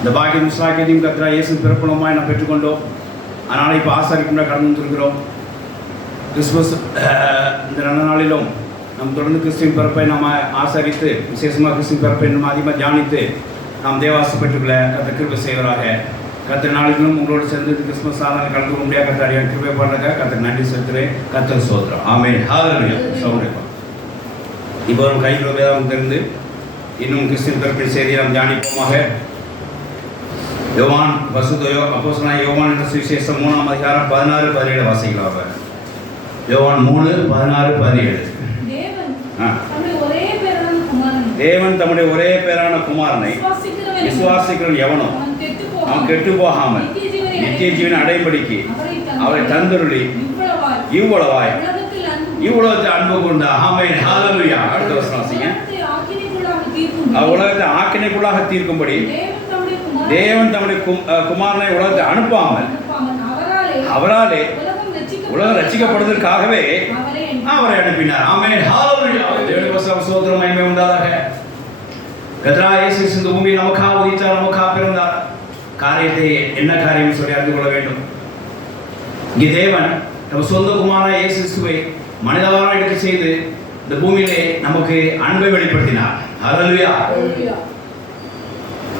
இந்த பாக்கியம் சாக்கியத்தையும் கர்த்தராகிய இயேசு பிறப்புணமாய் நாம் பெற்றுக்கொண்டோம். அதனால் இப்போ ஆசாரிக்குள்ள கடந்து வந்துருக்கிறோம். கிறிஸ்துமஸ் இந்த நல்ல நாளிலும் நாம் தொடர்ந்து கிறிஸ்துவின் பிறப்பை நாம் ஆசரித்து, விசேஷமாக கிறிஸ்துவின் பிறப்பை நம்ம அதிகமாக தியானித்து நாம் தேவாசம் பெற்றுக்கொள்ள கர்த்தர் கிருபை செய்வராக. கர்த்தர் நாளிலும் உங்களோடு சேர்ந்து கிறிஸ்துமஸ் ஆராதனை கலந்து கொள்ள முடியாது. கர்த்தர் கிருபை பண்ணுறதுக்காக கர்த்தர் நன்றி செலுத்துகிறேன். கர்த்தர் சோத்திரம். ஆமென். ஹல்லேலூயா. சவுண்ட் இப்போ ஒரு கையில் வேதாகம் தெரிந்து இன்னும் கிறிஸ்துவின் பிறப்பின் செய்தியை நாம் தியானிப்போமாக. யோவான் பரிசுத்த அப்போஸ்தலனாகிய யோவான் என்ற சுவிசேஷம் 3ஆம் அதிகாரம் 16-17 வாசிக்கலாக. யோவான் 3:16-17. தேவன் தம்முடைய ஒரே பேரான குமாரனை விசுவாசிக்கிறவன் எவனோ அவன் கெட்டு போகாமல் நித்திய ஜீவனை அடைபடிக்கு அவரை தந்தருளி இவ்வளவாய் இவ்வளவு அன்பு கொண்டா. ஆமென். ஹல்லேலூயா. அடுத்த வசனம் வாசிங்க. உலகத்தை ஆக்கினைக்குள்ளாக தீர்க்கும்படி தேவன் தம்முடைய குமாரனை உலகத்தை அனுப்பாமல் அவராலே உலகம் ரட்சிக்கப்படுவதற்காகவே அவரை அனுப்பினார். ஆமென். ஹல்லேலூயா. தேவனுடைய ஸ்தோத்திரம் மகிமை உண்டாதாக. கர்த்தராகிய இயேசு இந்த பூமியில் நமக்காக உதித்தார், நமக்காக பிறந்தார். காரியத்தை என்ன காரியம் சொல்லி அறிந்து கொள்ள வேண்டும். இங்கே தேவன் நம்ம சொந்த குமாரனாகிய இயேசு கிறிஸ்துவை மனிதவராக எடுக்க செய்து இந்த பூமியிலே நமக்கு அன்பை வெளிப்படுத்தினார். ஹல்லேலூயா.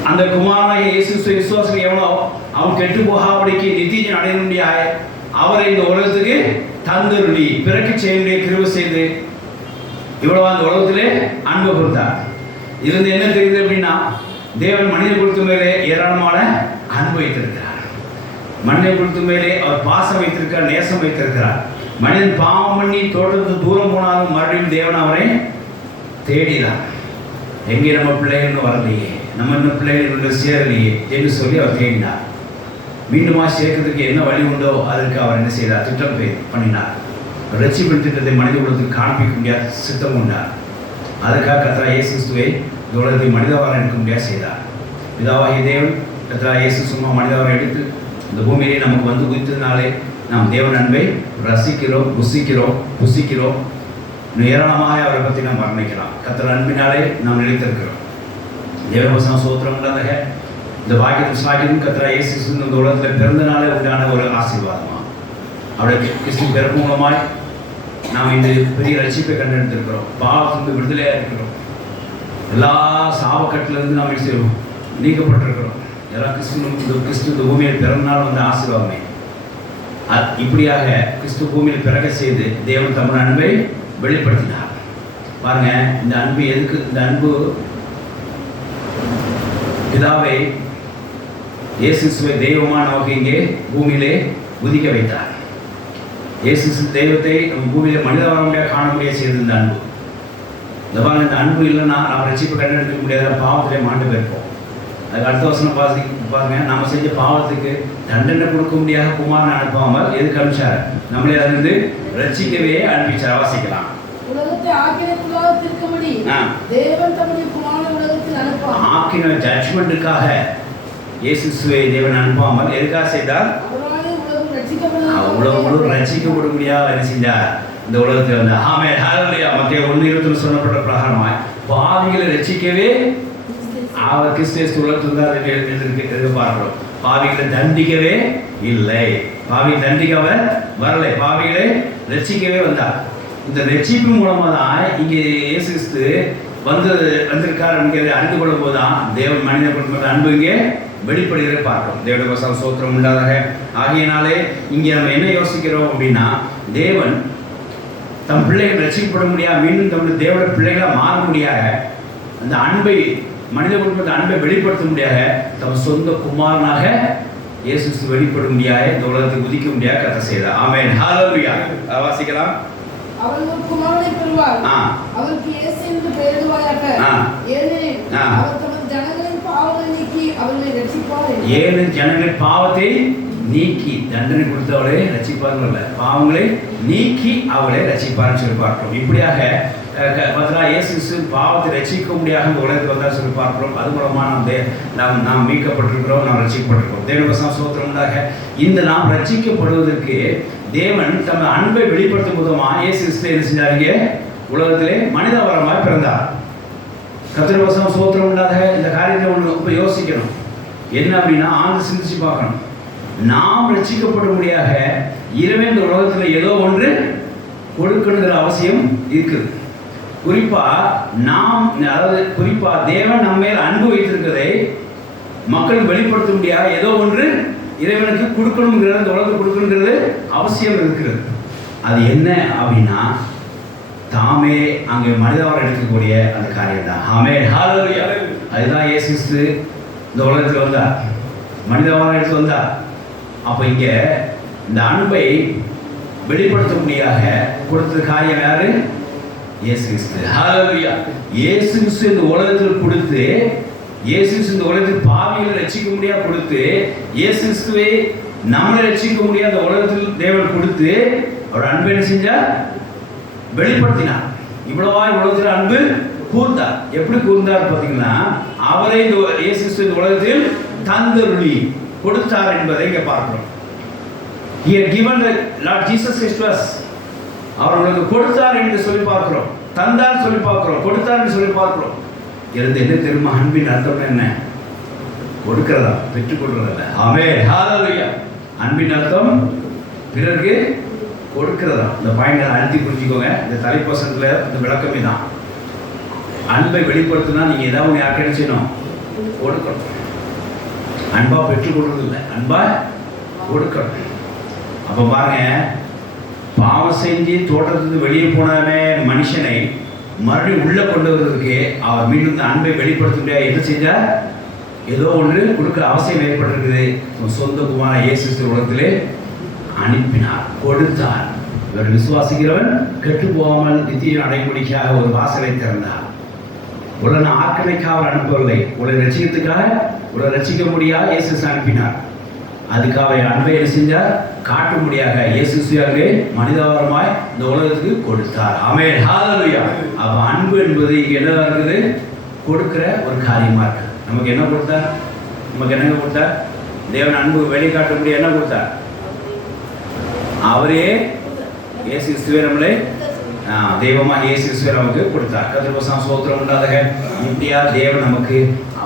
அந்த குமாரனாகிய இயேசு கிறிஸ்துவை விசுவாசிக்க எவனோ அவன் கெட்டு போகாதபடிக்கு நித்திய ஜீவனை அடைய முடியாத அவரை இந்த உலகத்துக்கு தந்தருளி பிறக்க செய்ய கிருபை செய்து இவ்வளவு அந்த உலகத்திலே அன்பு கொடுத்தார். இருந்து என்ன தெரியுது அப்படின்னா, தேவன் மனித குலத்து மேலே ஏராளமான அன்பு வைத்திருக்கிறார். மனித குலத்து மேலே அவர் பாசம் வைத்திருக்கிறார், நேசம் வைத்திருக்கிறார். மனிதன் பாவம் பண்ணி தோட்டத்துக்கு தூரம் போனாலும் மறுபடியும் தேவன் அவரை தேடினார். எங்கே நம்ம பிள்ளைகள் வரலையே, நம்ம இன்னும் பிள்ளைகள் சேரலையே என்று சொல்லி அவர் தேடினார். மீண்டுமா சேர்க்கிறதுக்கு என்ன வழி உண்டோ அதற்கு அவர் என்ன செய்தார், திட்டம் பண்ணினார். ரட்சிப்பின் திட்டத்தை மனித குலத்துக்கு காண்பிக்க முடியாத சித்தம் கொண்டார். அதற்காக கர்த்தராகிய இயேசு கிறிஸ்துவை இந்த உலகத்தை மனிதவராக எடுக்க முடியாது செய்தார். பிதாவாகிய தேவன் கர்த்தராகிய இயேசு சும்மா மனிதவரை எடுத்து இந்த பூமியிலே நமக்கு வந்து உயிர்த்ததினாலே நாம் தேவன் அன்பை ரசிக்கிறோம், புசிக்கிறோம். ஏராளமாக அவரை பற்றி நாம் வர்ணிக்கலாம். கர்த்தர் அன்பினாலே நாம் நிலைத்திருக்கிறோம். தேவவசனம் சோத்திரம் உண்டாதாக. இந்த பாக்கியம் சாக்கியம் கர்த்தராகிய இயேசு கிறிஸ்து இந்த உலகத்தில் பிறந்தனாலே உண்டான ஒரு ஆசீர்வாதமாக அவருடைய கிறிஸ்து பிறப்பு மூலமாய் நாம் இந்த பெரிய ரட்சிப்பை கண்டெடுத்திருக்கிறோம். பாவத்திலிருந்து விடுதலையாக இருக்கிறோம். எல்லா சாவக்கட்டிலிருந்து நாம் செய்வோம் நீக்கப்பட்டிருக்கிறோம். எல்லா கிறிஸ்து இந்த பூமியில் பிறந்தனால் வந்த ஆசீர்வாதமே. இப்படியாக கிறிஸ்து பூமியில் பிறக்க செய்து தேவன் தம்முடைய அன்பை வெளிப்படுத்தினார். பாருங்க, இந்த அன்பு எதுக்கு? இந்த அன்பு பிதாவை இயேசு கிறிஸ்துவை தெய்வமாக நமக்கு இங்கே பூமியிலே உதிக்க வைத்தார். இயேசு தெய்வத்தை நம்ம பூமியில் மனித வர முடியாது, காண முடியாது செய்து இந்த அன்பு. இந்த அன்பு இல்லைன்னா நாம் ரட்சிப்பை கண்டெடுக்க முடியாத பாவத்திலே மாண்டு போயிருப்போம். அதுக்கு அடுத்த வசனம் பாருங்க, நம்ம செஞ்ச பாவத்துக்கு தண்டனை கொடுக்க முடியாத குமாரனை அனுப்பாமல் எதுக்கு அனுப்பிச்சார்? நம்மளே அதிலிருந்து ரட்சிக்கவே அனுப்பிச்சார். வாசிக்கலாம். ஆக்கின ஜட்ஜ்மெண்ட்டுக்காக இயேசு கிறிஸ்துவை தேவன் அனுப்பாமல் எதுக்காக செய்தார்? உலகம் முழு ரட்சிக்கப்பட முடியாது என்ன செஞ்சார்? இந்த உலகத்தில் வந்து ஆமென். ஹல்லேலூயா. மத்தேயு 1:20 சொல்லப்பட்ட பிரகாரமாய் பாவிகளை ரட்சிக்கவே அவர் கிறிஸ்து உலகத்தில் தான் எதிர்பார்க்கிறோம். பாவிகளை தண்டிக்கவே இல்லை. பாவி தண்டிக்க அவர் வரலை, பாவிகளை ரட்சிக்கவே வந்தார். இந்த ரட்சிப்பு மூலமாக தான் இங்கே இயேசு கிறிஸ்து வந்திருக்கார் என்கிறதை அறிந்து கொள்ளும் போது தான் தேவன் மனித குடும்பத்தை அன்பு இங்கே வெளிப்படுகிறதை பார்க்கிறோம். தேவனுடைய வசனம் சோத்திரம் உண்டாதாக. ஆகையினாலே இங்கே நம்ம என்ன யோசிக்கிறோம் அப்படின்னா, தேவன் தம் பிள்ளைகள் ரட்சிக்கப்பட முடியாது, மீண்டும் தம்முடைய தேவனுடைய பிள்ளைகளாக மாற முடியாத அந்த அன்பை மனித குடும்பத்தை அன்பை வெளிப்படுத்த முடியாத தம் சொந்த குமாரனாக இயேசு கிறிஸ்து வெளிப்பட முடியாத இந்த உலகத்தை உதிக்க முடியாத கதை செய்தார். ஆமென். ஹல்லேலூயா. வாசிக்கலாம். அவர்கள் குமாரனை பெறுவார். அவருக்கு இயேசு என்று பெயரிடுவாயாக. ஏனெனில் அவர் தமது ஜனங்களின் பாவங்களை நீக்கி அவர்களை ரட்சிப்பார். ஏனெனில் ஜனங்களின் பாவத்தை நீக்கி தண்டனை கொடுத்தவளை ரட்சிப்பார்கள், பாவங்களை நீக்கி அவளை ரட்சிப்பார்னு சொல்லி பார்க்கிறோம். இப்படியாக இயேசு கிறிஸ்து பாவத்தை ரட்சிக்க முடியாத இந்த உலகத்தில் வந்தால் சொல்லி பார்க்கிறோம். அது மூலமாக நாம் மீட்கப்பட்டிருக்கிறோம், நாம் ரட்சிக்கப்பட்டிருக்கிறோம். தேவவசனம் சோத்திரம் உண்டாக. இந்த நாம் ரட்சிக்கப்படுவதற்கு தேவன் தம் அன்பை வெளிப்படுத்தும் விதமாக இயேசு கிறிஸ்து என்ன செஞ்சாருங்க? உலகத்திலே மனிதவரமாக பிறந்தார். கர்த்தருடைய வசனம் சோத்திரம் உண்டாக. இந்த காரியத்தை ஒன்று இப்போ யோசிக்கணும். என்ன அப்படின்னா ஆழ்ந்து சிந்திச்சு பார்க்கணும். நாம் ரட்சிக்கப்படும்படியாக இறைவன் இந்த உலகத்தில் ஏதோ ஒன்று கொடுக்கணுங்கிற அவசியம் இருக்குது. குறிப்பா நாம், அதாவது குறிப்பா தேவன் நம்ம மேல் அன்பு வைத்திருக்கிறதை மக்கள் வெளிப்படுத்த முடியாது ஏதோ ஒன்று இறைவனுக்கு கொடுக்கணுங்கிறது, இந்த உலகத்துக்கு கொடுக்கணுங்கிறது அவசியம் இருக்கிறது. அது என்ன அப்படின்னா தாமே அங்கே மனிதாவரம் எடுக்கக்கூடிய அந்த காரியம் தான். ஆமென், ஹல்லேலூயா. அதுதான் இயேசு கிறிஸ்து இந்த உலகத்தில் வந்தார், மனிதாவரம் எடுத்து வந்தார். அப்போ இங்கே இந்த அன்பை வெளிப்படுத்தும்படியாக கொடுத்த காரியம் யாரு? இயேசு கிறிஸ்து. ஹல்லேலூயா. இயேசு கிறிஸ்து இந்த உலகத்தில் கொடுத்து, இயேசு கிறிஸ்து இந்த உலகத்தில் பாவிகளை ரட்சிக்க முடியாது கொடுத்து, இயேசு கிறிஸ்துவை நம்மளை ரட்சிக்க முடியாத இந்த உலகத்தில் தேவன் கொடுத்து அவர் அன்பை என்ன செஞ்சார்? வெளிப்படுத்தினார். இவ்வளவா உலகத்தில் அன்பு கூர்ந்தார். எப்படி கூர்ந்தார் பார்த்தீங்கன்னா, அவரை இந்த இயேசு கிறிஸ்து இந்த உலகத்தில் தந்தருளி கொடுத்தார் என்பதை இங்கே பார்க்கிறோம். He had given the Lord Jesus Christ to us. அவர்களுக்கு கொடுத்தார் என்று சொல்லி பார்க்கிறோம், தந்தார் சொல்லி பார்க்கிறோம், கொடுத்தார் என்று சொல்லி பார்க்கிறோம். இருந்து என்ன தெரியுமா? அன்பின் அர்த்தம் என்ன? கொடுக்கிறதா, பெற்றுக் கொள்றதல்ல. ஆமென், ஹல்லேலூயா. அன்பின் அர்த்தம் பிறருக்கு கொடுக்கிறதா. இந்த பாயிண்ட் அழுத்தி புரிஞ்சுக்கோங்க. இந்த தலைப்பசத்துல இந்த விளக்கமே தான். அன்பை வெளிப்படுத்தினா நீங்க ஏதாவது யாருக்கு செய்யணும்? கொடுக்கணும். அன்பா பெற்றுக் கொள்றது இல்லை, அன்பா கொடுக்கணும். அப்ப பாருங்க, பாவம் செஞ்சு தோட்டத்துக்கு வெளியே போனவே மனுஷனை மறுபடியும் உள்ள கொண்டு வருவதற்கு அவர் மீண்டும் இந்த அன்பை வெளிப்படுத்த முடியாது. என்ன செஞ்சார்? ஏதோ ஒன்று கொடுக்குற அவசியம் ஏற்பட்டிருக்குது. சொந்த குமாரன் இயேசு கிறிஸ்து உலகத்திலே அனுப்பினார், கொடுத்தார். இவர் விசுவாசிக்கிறவன் கெட்டு போகாமல் நித்தியம் அடைமுடிக்காக ஒரு வாசலை திறந்தார். உடனே ஆக்கிரமிக்காக அவர் அனுப்பவில்லை, உடனே ரட்சிக்கத்துக்காக, உடனே ரட்சிக்க முடியாது இயேசு அனுப்பினார். அதுக்காக அன்பை என்ன செஞ்சார்? காட்டும்படியாக இயேசு கிறிஸ்து மனிதாவரமாய் இந்த உலகத்துக்கு கொடுத்தார். ஆமென், ஹல்லேலூயா. அப்ப அன்பு என்பது இங்க என்னவா இருக்குது? கொடுக்கிற ஒரு காரியமா இருக்கு. நமக்கு என்ன கொடுத்தார்? நமக்கு என்ன கொடுத்தார்? தேவன் அன்பு வெளிக்காட்டும்படி என்ன கொடுத்தார்? அவரே இயேசு கிறிஸ்துவை நம்மளை தெய்வமாக இயேசு கிறிஸ்துவை நமக்கு கொடுத்தார். கர்த்தருக்கு ஸ்தோத்திரம் உண்டாதாக. இப்படியா தேவன் நமக்கு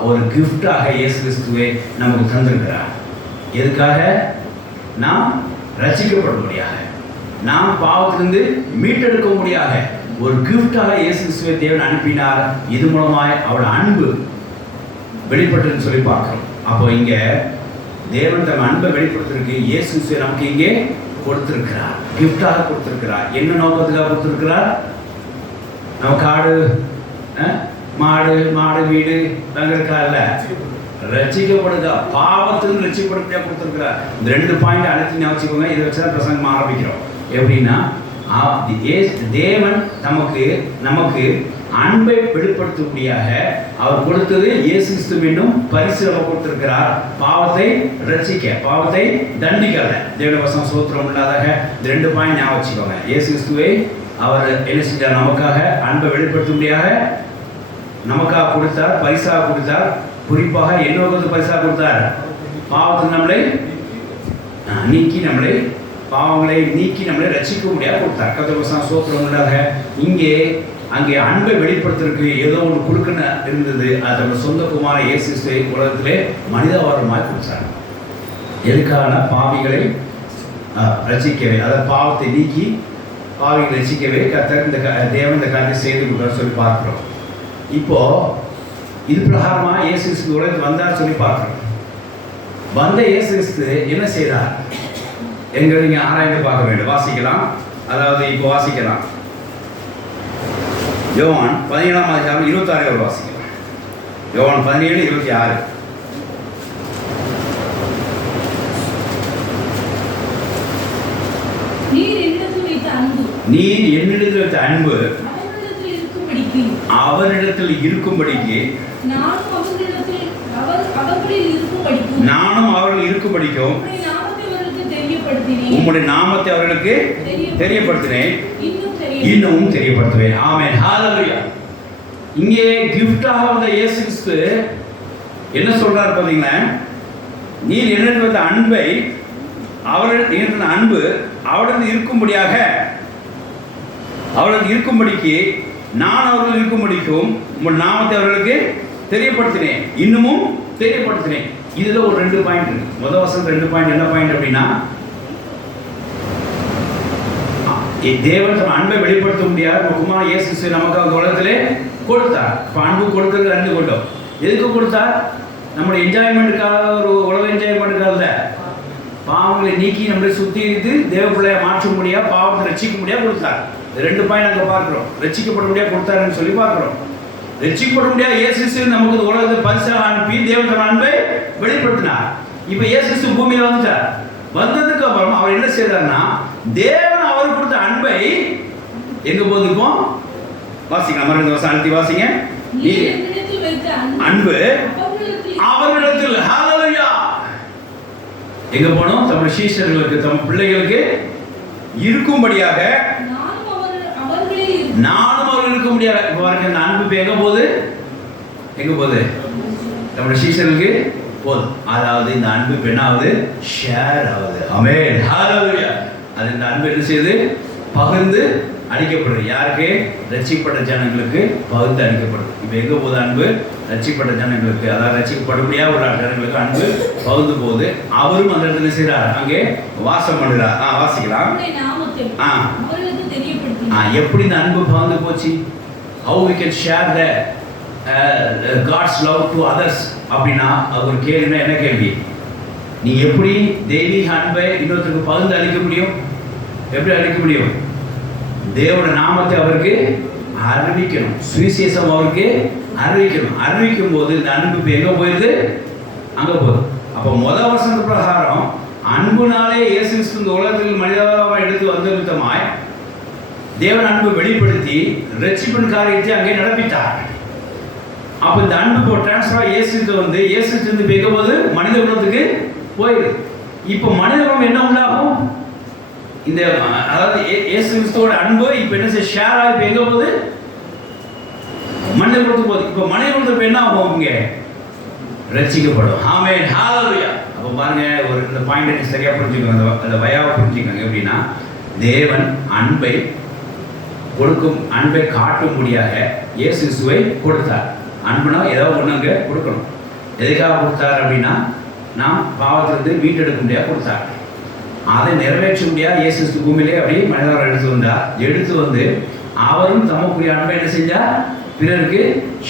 ஒரு கிஃப்டாக இயேசு கிறிஸ்துவை நமக்கு தந்திருக்கிறார். எதுக்காக? நாம் ரட்சிக்கப்படும்படியாக, நாம் பாவத்திலிருந்து மீட்டெடுக்க முடியாக ஒரு கிஃப்டாக இயேசு கிறிஸ்துவை தேவன் அனுப்பினார். இது மூலமாய் அவரோட அன்பு வெளிப்பட்டுன்னு சொல்லி பார்க்கிறோம். அப்போ இங்க தேவன் தன் அன்பை வெளிப்படுத்திருக்கு. இயேசு கிறிஸ்துவை நமக்கு இங்கே கொடுத்திருக்கிறார், கிஃப்டாக கொடுத்திருக்கிறார். என்ன நோக்கத்துக்காக கொடுத்திருக்கிறார்? நம்ம காடு மாடு மாடு வீடு தங்கிருக்காருல்ல, ரட்சிக்கப்படுதா, பாவத்திலிருந்து ரட்சிக்கப்படுத்தியா கொடுத்திருக்கிறார். இந்த 2 பாயிண்ட் அழைத்து ஞாபகம். இதை வச்சுதான் பிரசங்கம் ஆரம்பிக்கிறோம். எப்படின்னா, தேவன் நமக்கு அன்பை வெளிப்படுத்தும்படியாக அவர் கொடுத்தது இயேசு கிறிஸ்து என்னும் பரிசு கொடுத்திருக்கிறார். பாவத்தை ரட்சிக்க, பாவத்தை தண்டிக்கல. தேவனுடைய வசனம் ஸ்தோத்திரம் உள்ளதாக. இந்த 2 பாயிண்ட் ஞாபகம் வச்சுக்கோங்க. இயேசு கிறிஸ்துவை அவர் என்ன செஞ்சார்? நமக்காக அன்பை வெளிப்படுத்தும்படியாக நமக்காக கொடுத்தார், பரிசாக கொடுத்தார். குறிப்பாக என்ன பரிசாக கொடுத்தார்? பாவத்தை நம்மளை நீக்கி, நம்மளை பாவங்களை நீக்கி நம்மளை ரட்சிக்க முடியாது கொடுத்தார். கர்த்தருக்கு ஸ்தோத்திரம் உள்ளதாக. அங்கே அன்பை வெளிப்படுத்துறதுக்கு ஏதோ ஒன்று கொடுக்கணும் இருந்தது. அதோட சொந்த குமார இயேசு கிறிஸ்துவை உலகத்திலே மனிதாவரமாக கொடுத்தார். எதுக்கான? பாவிகளை ரட்சிக்கவே, அதாவது பாவத்தை நீக்கி பாவிகளை ரட்சிக்கவே கர்த்தர் இந்த தேவன் இந்த காரியத்தை செய்து கொடுத்தார் சொல்லி பார்க்கிறோம். இப்போ இது பிரகாரமா இயேசு கிறிஸ்து உலகத்துக்கு வந்தார் சொல்லி பார்க்கிறோம். வந்த இயேசு கிறிஸ்து என்ன செய்தார் எங்களை நீங்க ஆராய்ந்து பார்க்க வேண்டும். வாசிக்கலாம். அதாவது இப்போ வாசிக்கலாம். யோவான் 17:26 வாசிக்கலாம். யோவான் 17:26. நீர் என்னிடத்தில் வைத்த அன்பு அவரிடத்தில் இருக்கும்படிக்கு நானும் அவர்கள் இருக்கும்படிக்கும் உம்முடைய நாமத்தை அவர்களுக்கு தெரியப்படுத்தினேன், இன்னமும் தெரியப்படுத்துவேன். ஆமென், ஹல்லேலூயா. இங்கே கிஃப்டாக வந்த இயேசு கிறிஸ்து என்ன சொல்றார் பாத்தீங்களா? நீர் என்னிடத்தில் வைத்த அன்பை அவரிடத்தில் அன்பு அவரிடத்தில் இருக்கும்படியாக, அவர்களுக்கு இருக்கும்படிக்கு நான் அவர்கள் இருக்கும்படிக்கும் உங்கள் நாமத்தை அவர்களுக்கு தெரியப்படுத்தினேன், இன்னமும் தெரியப்படுத்தினேன். இதுல ஒரு 2 பாயிண்ட் இருக்கு. முதல் வசனம் 2 பாயிண்ட். என்ன பாயிண்ட் அப்படின்னா, தேவன் தன் அன்பை வெளிப்படுத்த முடியாது குமாரன் இயேசு கிறிஸ்துவை நமக்கு அந்த உலகத்திலே கொடுத்தார். இப்போ அன்பு கொடுத்தது 2 கொண்டோம். எதுக்கு கொடுத்தார்? நம்முடைய என்ஜாய்மெண்ட்டுக்காக, ஒரு உலக என்ஜாய்மெண்ட்டுக்காக இல்லை, பாவங்களை நீக்கி நம்மளை சுத்திகரித்து தேவ பிள்ளையை மாற்ற முடியாது, பாவத்தை ரட்சிக்க முடியாது கொடுத்தார். 2 பாயிண்ட் அங்கே பார்க்கிறோம். ரட்சிக்கப்பட முடியாது கொடுத்தாருன்னு சொல்லி பார்க்கிறோம். ரட்சிக்கப்பட முடியாது இயேசு கிறிஸ்து நமக்கு இந்த உலகத்தை பரிசாக அனுப்பி தேவன் தன் அன்பை வெளிப்படுத்தினார். இப்போ இயேசு கிறிஸ்து பூமியில வந்துட்டார். வந்ததுக்கு அப்புறம் அவர் என்ன செய்யறாருன்னா, தேவன் அவருக்கு கொடுத்த அன்பை எங்க போதுக்கும் வாசிங்க. அமர்ந்த வசனத்தை வாசிங்க. அன்பு அவர்களிடத்தில் ஹalleluya எங்க போனோம்? தம் சீஷர்களுக்கு, தம் பிள்ளைகளுக்கு இருக்கும்படியாக நானும் அவர்கள் இருக்க முடியாது. பாருங்க, இந்த அன்பு எங்க போகுது? எங்க போகுது? நம்முடைய சீஷர்களுக்கு போகுது. அதாவது இந்த அன்பு என்ன ஆகுது? ஷேர் ஆகுது. ஆமென், ஹalleluya. அது இந்த அன்பு என்ன செய்யுது? பகிர்ந்து அளிக்கப்படுது. யாருக்கு? ரட்சிக்கப்பட்ட ஜனங்களுக்கு பகிர்ந்து அளிக்கப்படுது. இப்போ எங்க போகுது அன்பு? ரட்சிக்கப்பட்ட ஜனங்களுக்கு, அதாவது ரட்சிக்கப்பட முடியாத ஒரு ஜனங்களுக்கு அன்பு பகிர்ந்து போகுது. அவரும் அந்த இடத்துல செய்யறாரு, அங்கே வாசம் பண்ணுறார். வாசிக்கலாம். எப்படி இந்த அன்பு பகிர்ந்து போச்சு? how we can share the God's love to others அப்படின்னா அது ஒரு கேள்வினா என்ன கேள்வி? நீ எப்படி தெய்வீக அன்பை இன்னொருத்தருக்கு பகிர்ந்து அளிக்க முடியும்? எப்படி அளிக்க முடியும்? தேவனோட நாமத்தை அவருக்கு அறிவிக்கணும், சுவிசேஷம் அவருக்கு அறிவிக்கணும். அறிவிக்கும் போது இந்த அன்பு எங்க போயிடுது? அங்க போகுது. அப்போ முதல் வசந்த பிரகாரம் அன்புனாலே இயேசு கிறிஸ்து இந்த உலகத்தில் மனிதனாக எடுத்து வந்த விதமாய் தேவன் அன்பு வெளிப்படுத்தி ரட்சிப்பின் காரியத்தை அங்கே நடப்பித்தார். அப்போ இந்த அன்பு இப்போ டிரான்ஸ்ஃபர் இயேசுக்கு வந்து இயேசு கிறிஸ்து எங்க போகுது? மனித குலத்துக்கு போயிடுது. இப்போ மனித குலம் என்ன உண்டாகும்? இந்த அதாவது இயேசு கிறிஸ்துவோட அன்பு இப்போ என்ன செய்ய ஷேர் ஆகி எங்க போகுது? மனித குலத்துக்கு போகுது. இப்போ மனித குலத்துக்கு என்ன ஆகும்? இங்கே ரட்சிக்கப்படும். ஆமென், ஹalleluya. அப்போ பாருங்க, ஒரு இந்த பாயிண்ட் சரியா புரிஞ்சுக்கோங்க, அந்த வயாவை புரிஞ்சுக்கோங்க. எப்படின்னா, தேவன் அன்பை கொடுக்கும், அன்பை காட்டும்படியாக இயேசு கிறிஸ்துவை கொடுத்தார். அன்புனா ஏதாவது ஒன்று அங்கே கொடுக்கணும். எதுக்காக கொடுத்தார் அப்படின்னா, நாம் பாவத்திலிருந்து மீட்டெடுக்க முடியாது கொடுத்தார். அதை நிறைவேற்ற முடியாது இயேசு கிறிஸ்து பூமியிலே அப்படியே மனிதர்கள் எடுத்து வந்து அவரும் தமக்குரிய அன்பை என்ன செஞ்சார்? பிறருக்கு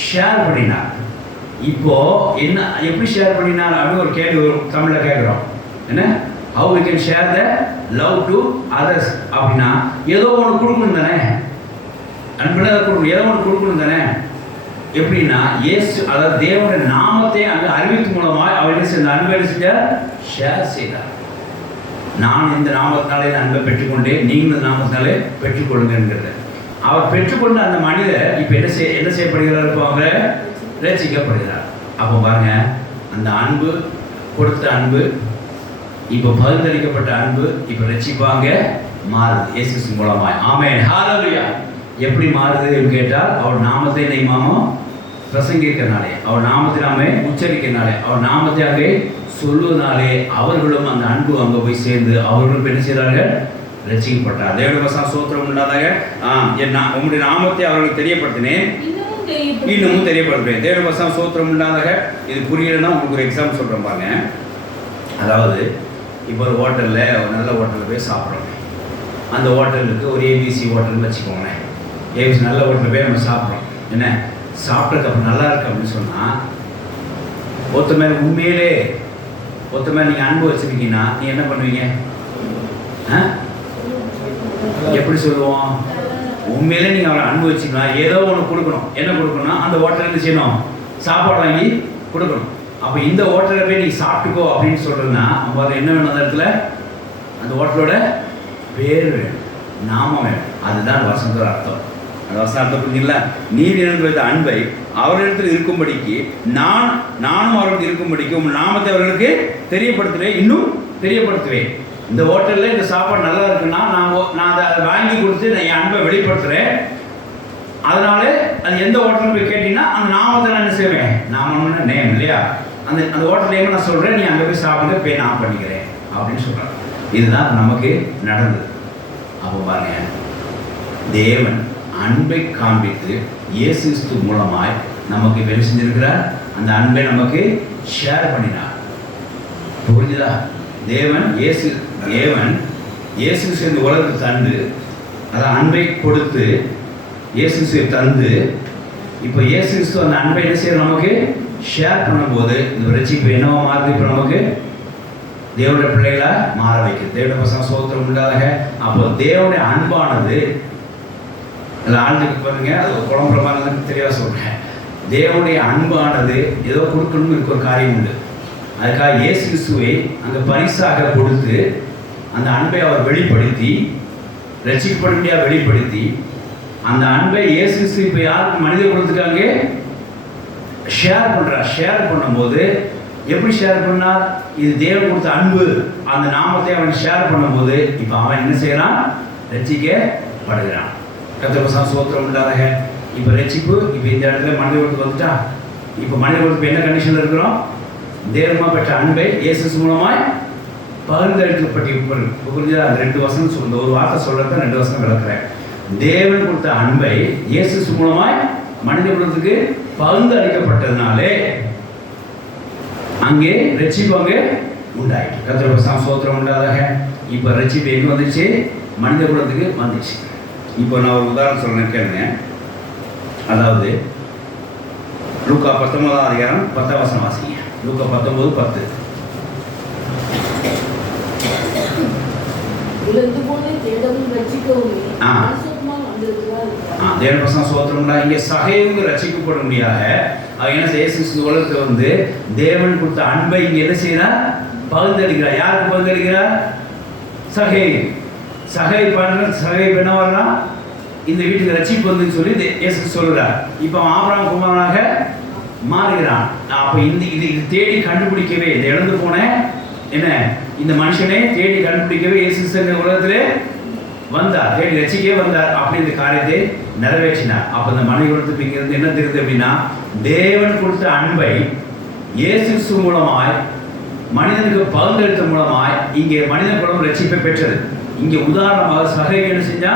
ஷேர் பண்ணினார். இப்போ என்ன, எப்படி ஷேர் பண்ணினார் அப்படின்னு ஒரு கேள்வி தமிழ்ல கேட்குறோம். என்ன, how we can share the love to others அப்படின்னா ஏதோ ஒன்று கொடுக்கணும் தானே? அன்புனா கொடுக்கணும், ஏதோ ஒன்று கொடுக்கணும் தானே? எப்படின்னா இயேசு, அதாவது தேவனுடைய நாமத்தை அங்கே அறிவித்து மூலமாக அவர் என்ன செய்தார்? அன்பை செஞ்சார், ஷேர் செய்தார். நான் இந்த நாமத்தினாலே அன்பை பெற்றுக்கொண்டேன், நீங்களும் இந்த நாமத்தினாலே பெற்றுக்கொள்ளுங்கிறது. அவர் பெற்றுக்கொண்ட அந்த மனிதர் இப்போ என்ன செய்யப்படுகிறார்? இப்போ அவங்க ரட்சிக்கப்படுகிறார். அப்போ பாருங்க, அந்த அன்பு, கொடுத்த அன்பு, இப்போ பகிர்ந்தளிக்கப்பட்ட அன்பு இப்போ ரட்சிப்பாங்க மாறுது இயேசு மூலமாய். ஆமென், ஹalleluya. எப்படி மாறுதுன்னு கேட்டால், அவர் நாமத்தை நெய்மாமோ பிரசங்கிக்கிறனாலே, அவர் நாமத்தை நாமே உச்சரிக்கிறனாலே, அவர் நாமத்தை அங்கே சொல்லுவதனாலே அவர்களும் அந்த அன்பு அங்கே போய் சேர்ந்து அவர்களும் என்ன செய்கிறார்கள்? ரட்சிக்கப்பட்டார். தேவனுடைய ஸ்தோத்திரம் உண்டாதாக. உங்களுடைய நாமத்தை அவர்களுக்கு தெரியப்படுத்தினேன், இன்னமும் தெரியப்படுத்துவேன். தேவனுடைய ஸ்தோத்திரம் உண்டாதாக. இது புரியலன்னா உங்களுக்கு ஒரு எக்ஸாம்பிள் சொல்கிறேன் பாருங்க. அதாவது இப்போ ஒரு ஹோட்டலில், ஒரு நல்ல ஹோட்டலில் போய் சாப்பிட்றோம். அந்த ஹோட்டலுக்கு ஒரு ஏபிசி ஹோட்டல்னு வச்சுக்கோங்களேன். ஏபிசி நல்ல ஹோட்டலில் போய் நம்ம சாப்பிட்றோம். என்ன சாப்பிட்றதுக்கு அப்போ நல்லா இருக்கு அப்படின்னு சொன்னால், ஒருத்த மேலே உண்மையிலே ஒருத்த மேலே நீங்கள் அன்பு வச்சுருக்கீங்கன்னா நீ என்ன பண்ணுவீங்க? எப்படி சொல்லுவோம்? உண்மையிலே நீங்கள் அவரை அன்பு வச்சுக்கணும், ஏதோ ஒன்று கொடுக்கணும். என்ன கொடுக்கணும்னா அந்த ஹோட்டலில் இருந்து செய்யணும், சாப்பாடு வாங்கி கொடுக்கணும். அப்போ இந்த ஹோட்டலில் போய் நீ சாப்பிட்டுக்கோ அப்படின்னு சொல்கிறதுன்னா நம்ம அதை என்ன வேணும்? அந்த இடத்துல அந்த ஹோட்டலோட பேர் வேணும், நாமம் வேணும். அதுதான் வசனத்தோட அர்த்தம். அந்த வசன அர்த்தம் புரிஞ்சுங்களா? நீர் எனக்கு வைத்த அன்பை அவர்களிடத்தில் இருக்கும்படிக்கு நானும் அவர்களுக்கு இருக்கும்படிக்கு உங்கள் நாமத்தை அவர்களுக்கு தெரியப்படுத்துவேன், இன்னும் தெரியப்படுத்துவேன். இந்த ஹோட்டலில் இந்த சாப்பாடு நல்லா இருக்குன்னா நான் அதை வாங்கி கொடுத்து நான் என் அன்பை வெளிப்படுத்துகிறேன். அதனால அது எந்த ஹோட்டலில் போய் கேட்டிங்கன்னா அந்த நாமத்தை நான் என்ன செய்வேன்? நாமம்னு நேம் இல்லையா? அந்த ஹோட்டல் நேம் நான் சொல்கிறேன், நீ அங்கே போய் சாப்பிடுங்க, போய் நான் பண்ணிக்கிறேன் அப்படின்னு சொல்கிறேன். இதுதான் நமக்கு நடந்தது. அப்போ பாருங்க, தேவன் அன்பை காண்பித்து இயேசு கிறிஸ்து மூலமாய் நமக்கு வேலை செஞ்சிருக்கிறார். அந்த அன்பை நமக்கு ஷேர் பண்ணினார். புரிஞ்சுதா? தேவன் இயேசு இந்த உலகத்துக்கு தந்து, அதான் அன்பை கொடுத்து இயேசு தந்து, இப்போ இயேசு அந்த அன்பை என்ன செய்ய நமக்கு ஷேர் பண்ணும்போது இந்த ரட்சிப்பு என்னவா மாறுது? இப்போ நமக்கு தேவனுடைய பிள்ளைகளா மாற வைக்குது. தேவனுடைய பசங்க சோத்திரம் உண்டாக. அப்போ தேவனுடைய அன்பானது ஆண்டுக்கு பாருங்க, அது குழம்புறமானதுன்னு தெளிவாக சொல்றேன். தேவனுடைய அன்பானது ஏதோ கொடுக்கணும்னு இருக்க ஒரு காரியம் உண்டு. அதுக்காக இயேசு கிறிஸ்துவை அந்த பரிசாக கொடுத்து அந்த அன்பை அவர் வெளிப்படுத்தி, ரட்சிக்கப்படும்படியாக வெளிப்படுத்தி, அந்த அன்பை இயேசு கிறிஸ்து இப்போ யாருக்கு மனிதர் கொடுத்துருக்காங்க ஷேர் பண்ணுறார். ஷேர் பண்ணும்போது எப்படி ஷேர் பண்ணார்? இது தேவன் கொடுத்த அன்பு. அந்த நாமத்தை அவன் ஷேர் பண்ணும்போது இப்போ அவன் என்ன செய்யறான்? ரட்சிக்கப்படுகிறான். கர்த்தருக்கு ஸ்தோத்திரம் உண்டாக. இப்போ ரட்சிப்பு இப்போ இந்த இடத்துல மனித குலத்துக்கு வந்துட்டா. இப்போ மனித குலத்துக்கு என்ன கண்டிஷனில் இருக்கிறோம்? தேவமாக பெற்ற அன்பை இயேசு மூலமாய் பகிர்ந்தளிக்கப்பட்டு. புரிஞ்சுதா? அந்த 2 வசனம் சொல்ல, ஒரு வார்த்தை சொல்றத 2 வசனம் விளக்குறேன். தேவன் கொடுத்த அன்பை இயேசு மூலமாய் மனித குலத்துக்கு பகிர்ந்து அளிக்கப்பட்டதுனாலே அங்கே ரட்சிப்பு அங்கே உண்டாயிட்டு. கர்த்தருக்கு ஸ்தோத்திரம் உண்டாதாக. இப்போ ரட்சிப்பு எங்கே வந்துச்சு? மனித குலத்துக்கு வந்துச்சு. இப்போ நான் ஒரு உதாரணம் சொல்றேன் கேளுங்க. அதாவது லூக்கா 19ஆம் அதிகாரம் 10ஆம் வசனம் வாசிங்க. லூக்கா 19:10. தேவன் பசங்க சோத்திரம்னா இங்கே சகைவுங்க ரட்சிக்கப்பட முடியாத என்ன இயேசு உலகத்தில் வந்து தேவன் கொடுத்த அன்பை இங்கே என்ன செய்யறார்? பகிர்ந்தளிக்கிறார். யாருக்கு பகிர்ந்தளிக்கிறார்? சகை என்ன வரலாம்? இந்த வீட்டுக்கு ரட்சிப்பு வந்து சொல்லி இயேசு சொல்லுறார். இப்போ ஆபிரகாம் குமாரனாக மாறுகிறான். அப்போ இது தேடி கண்டுபிடிக்கவே, இந்த இழந்து போன என்ன இந்த மனுஷனே தேடி கண்டுபிடிக்கவே இயேசு இந்த உலகத்திலே வந்தார். தேடி ரட்சிக்கவே வந்தார். அப்படி இந்த காரியத்தை நிறைவேற்றினார். அப்போ இந்த மனித குலத்துக்கு இங்கிருந்து என்ன தெரியுது அப்படின்னா, தேவன் கொடுத்த அன்பை இயேசு மூலமாய் மனிதனுக்கு பகிர்ந்தளித்த மூலமாய் இங்கே மனித குலம் ரட்சிப்பை பெற்றது. இங்கே உதாரணமாக சகை என்ன செஞ்சா?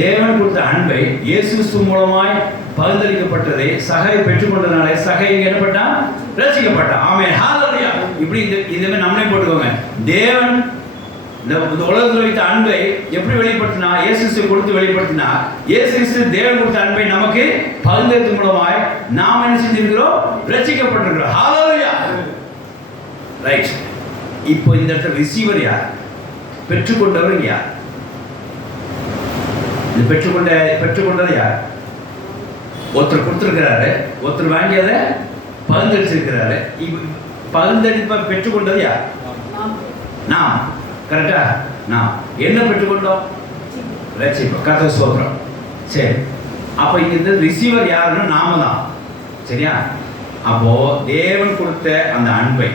தேவன் கொடுத்த அன்பை இயேசு மூலமாய் பகிர்ந்தளிக்கப்பட்டதை சகை பெற்றுக்கொண்டதுனால சகை என்னப்பட்டா? ரட்சிக்கப்பட்டான். ஆமென், ஹல்லேலூயா. இப்படி இந்த மாதிரி நம்மளே போட்டுக்கோங்க. தேவன் இந்த உலகத்தில் வைத்த அன்பை எப்படி வெளிப்படுத்தினா? இயேசு கொடுத்து வெளிப்படுத்தினா. இயேசு தேவன் கொடுத்த அன்பை நமக்கு பகிர்ந்தளித்த மூலமாய் நாம் என்ன செஞ்சிருக்கிறோம்? ரட்சிக்கப்பட்டிருக்கிறோம். ஹல்லேலூயா. ரைட். இப்போ இந்த இடத்துல ரிசீவர் யார்? பெற்றுக்கொண்டவர் யார்? இது பெற்றுக்கொண்டது யார்? ஒருத்தர் கொடுத்துருக்கிறாரு, ஒருத்தர் வாங்கியதை பகிர்ந்தளிச்சிருக்கிறாரு. பகிர்ந்தளிப்ப பெற்றுக்கொண்டது யார்? நாம். கரெக்டா? நாம் என்ன பெற்றுக்கொண்டோம்? ரட்சிப்பு. கர்த்தருக்கு ஸ்தோத்திரம். சரி, அப்போ இந்த ரிசீவர் யாருன்னா நாம தான். சரியா? அப்போ தேவன் கொடுத்த அந்த அன்பை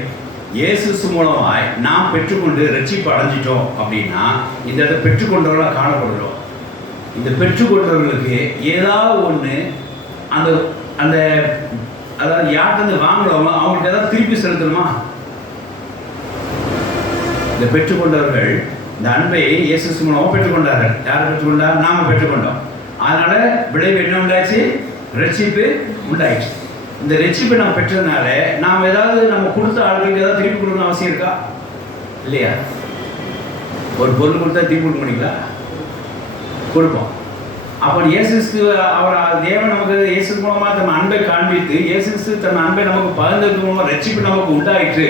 இயேசு மூலமாய் நாம் பெற்றுக்கொண்டு ரட்சிப்பு அடைஞ்சிட்டோம் அப்படின்னா இந்த இடத்தை பெற்றுக்கொண்டவர்களாக காணப்படுகிறோம். இந்த பெற்றுக்கொண்டவர்களுக்கு ஏதாவது ஒன்று அந்த அந்த அதாவது யார்கிட்ட வாங்குறவங்க அவங்களுக்கு ஏதாவது திருப்பி செலுத்தணுமா? இந்த பெற்றுக்கொண்டவர்கள் இந்த அன்பை இயேசு மூலமாக பெற்றுக்கொண்டார்கள். யார் பெற்றுக்கொண்டார்? நாம பெற்றுக்கொண்டோம். அதனால விளைவு என்ன உண்டாச்சு? ரட்சிப்பு உண்டாயிடுச்சு. இந்த ரட்சிப்பை நம்ம பெற்றதுனால நாம் ஏதாவது நம்ம கொடுத்த ஆளுகளுக்கு ஏதாவது திருப்பி கொடுக்கணும் அவசியம் இருக்கா? இல்லையா? ஒரு பொருள் கொடுத்தா திருப்பி கொடுக்க முடியுங்களா? கொடுப்போம். அப்போ இயேசு அவர் தேவன் நமக்கு இயேசு மூலமாக தன் அன்பை காண்பித்து இயேசு தன் அன்பை நமக்கு பகிர்ந்தது மூலமாக ரட்சிப்பு நமக்கு உண்டாயிற்று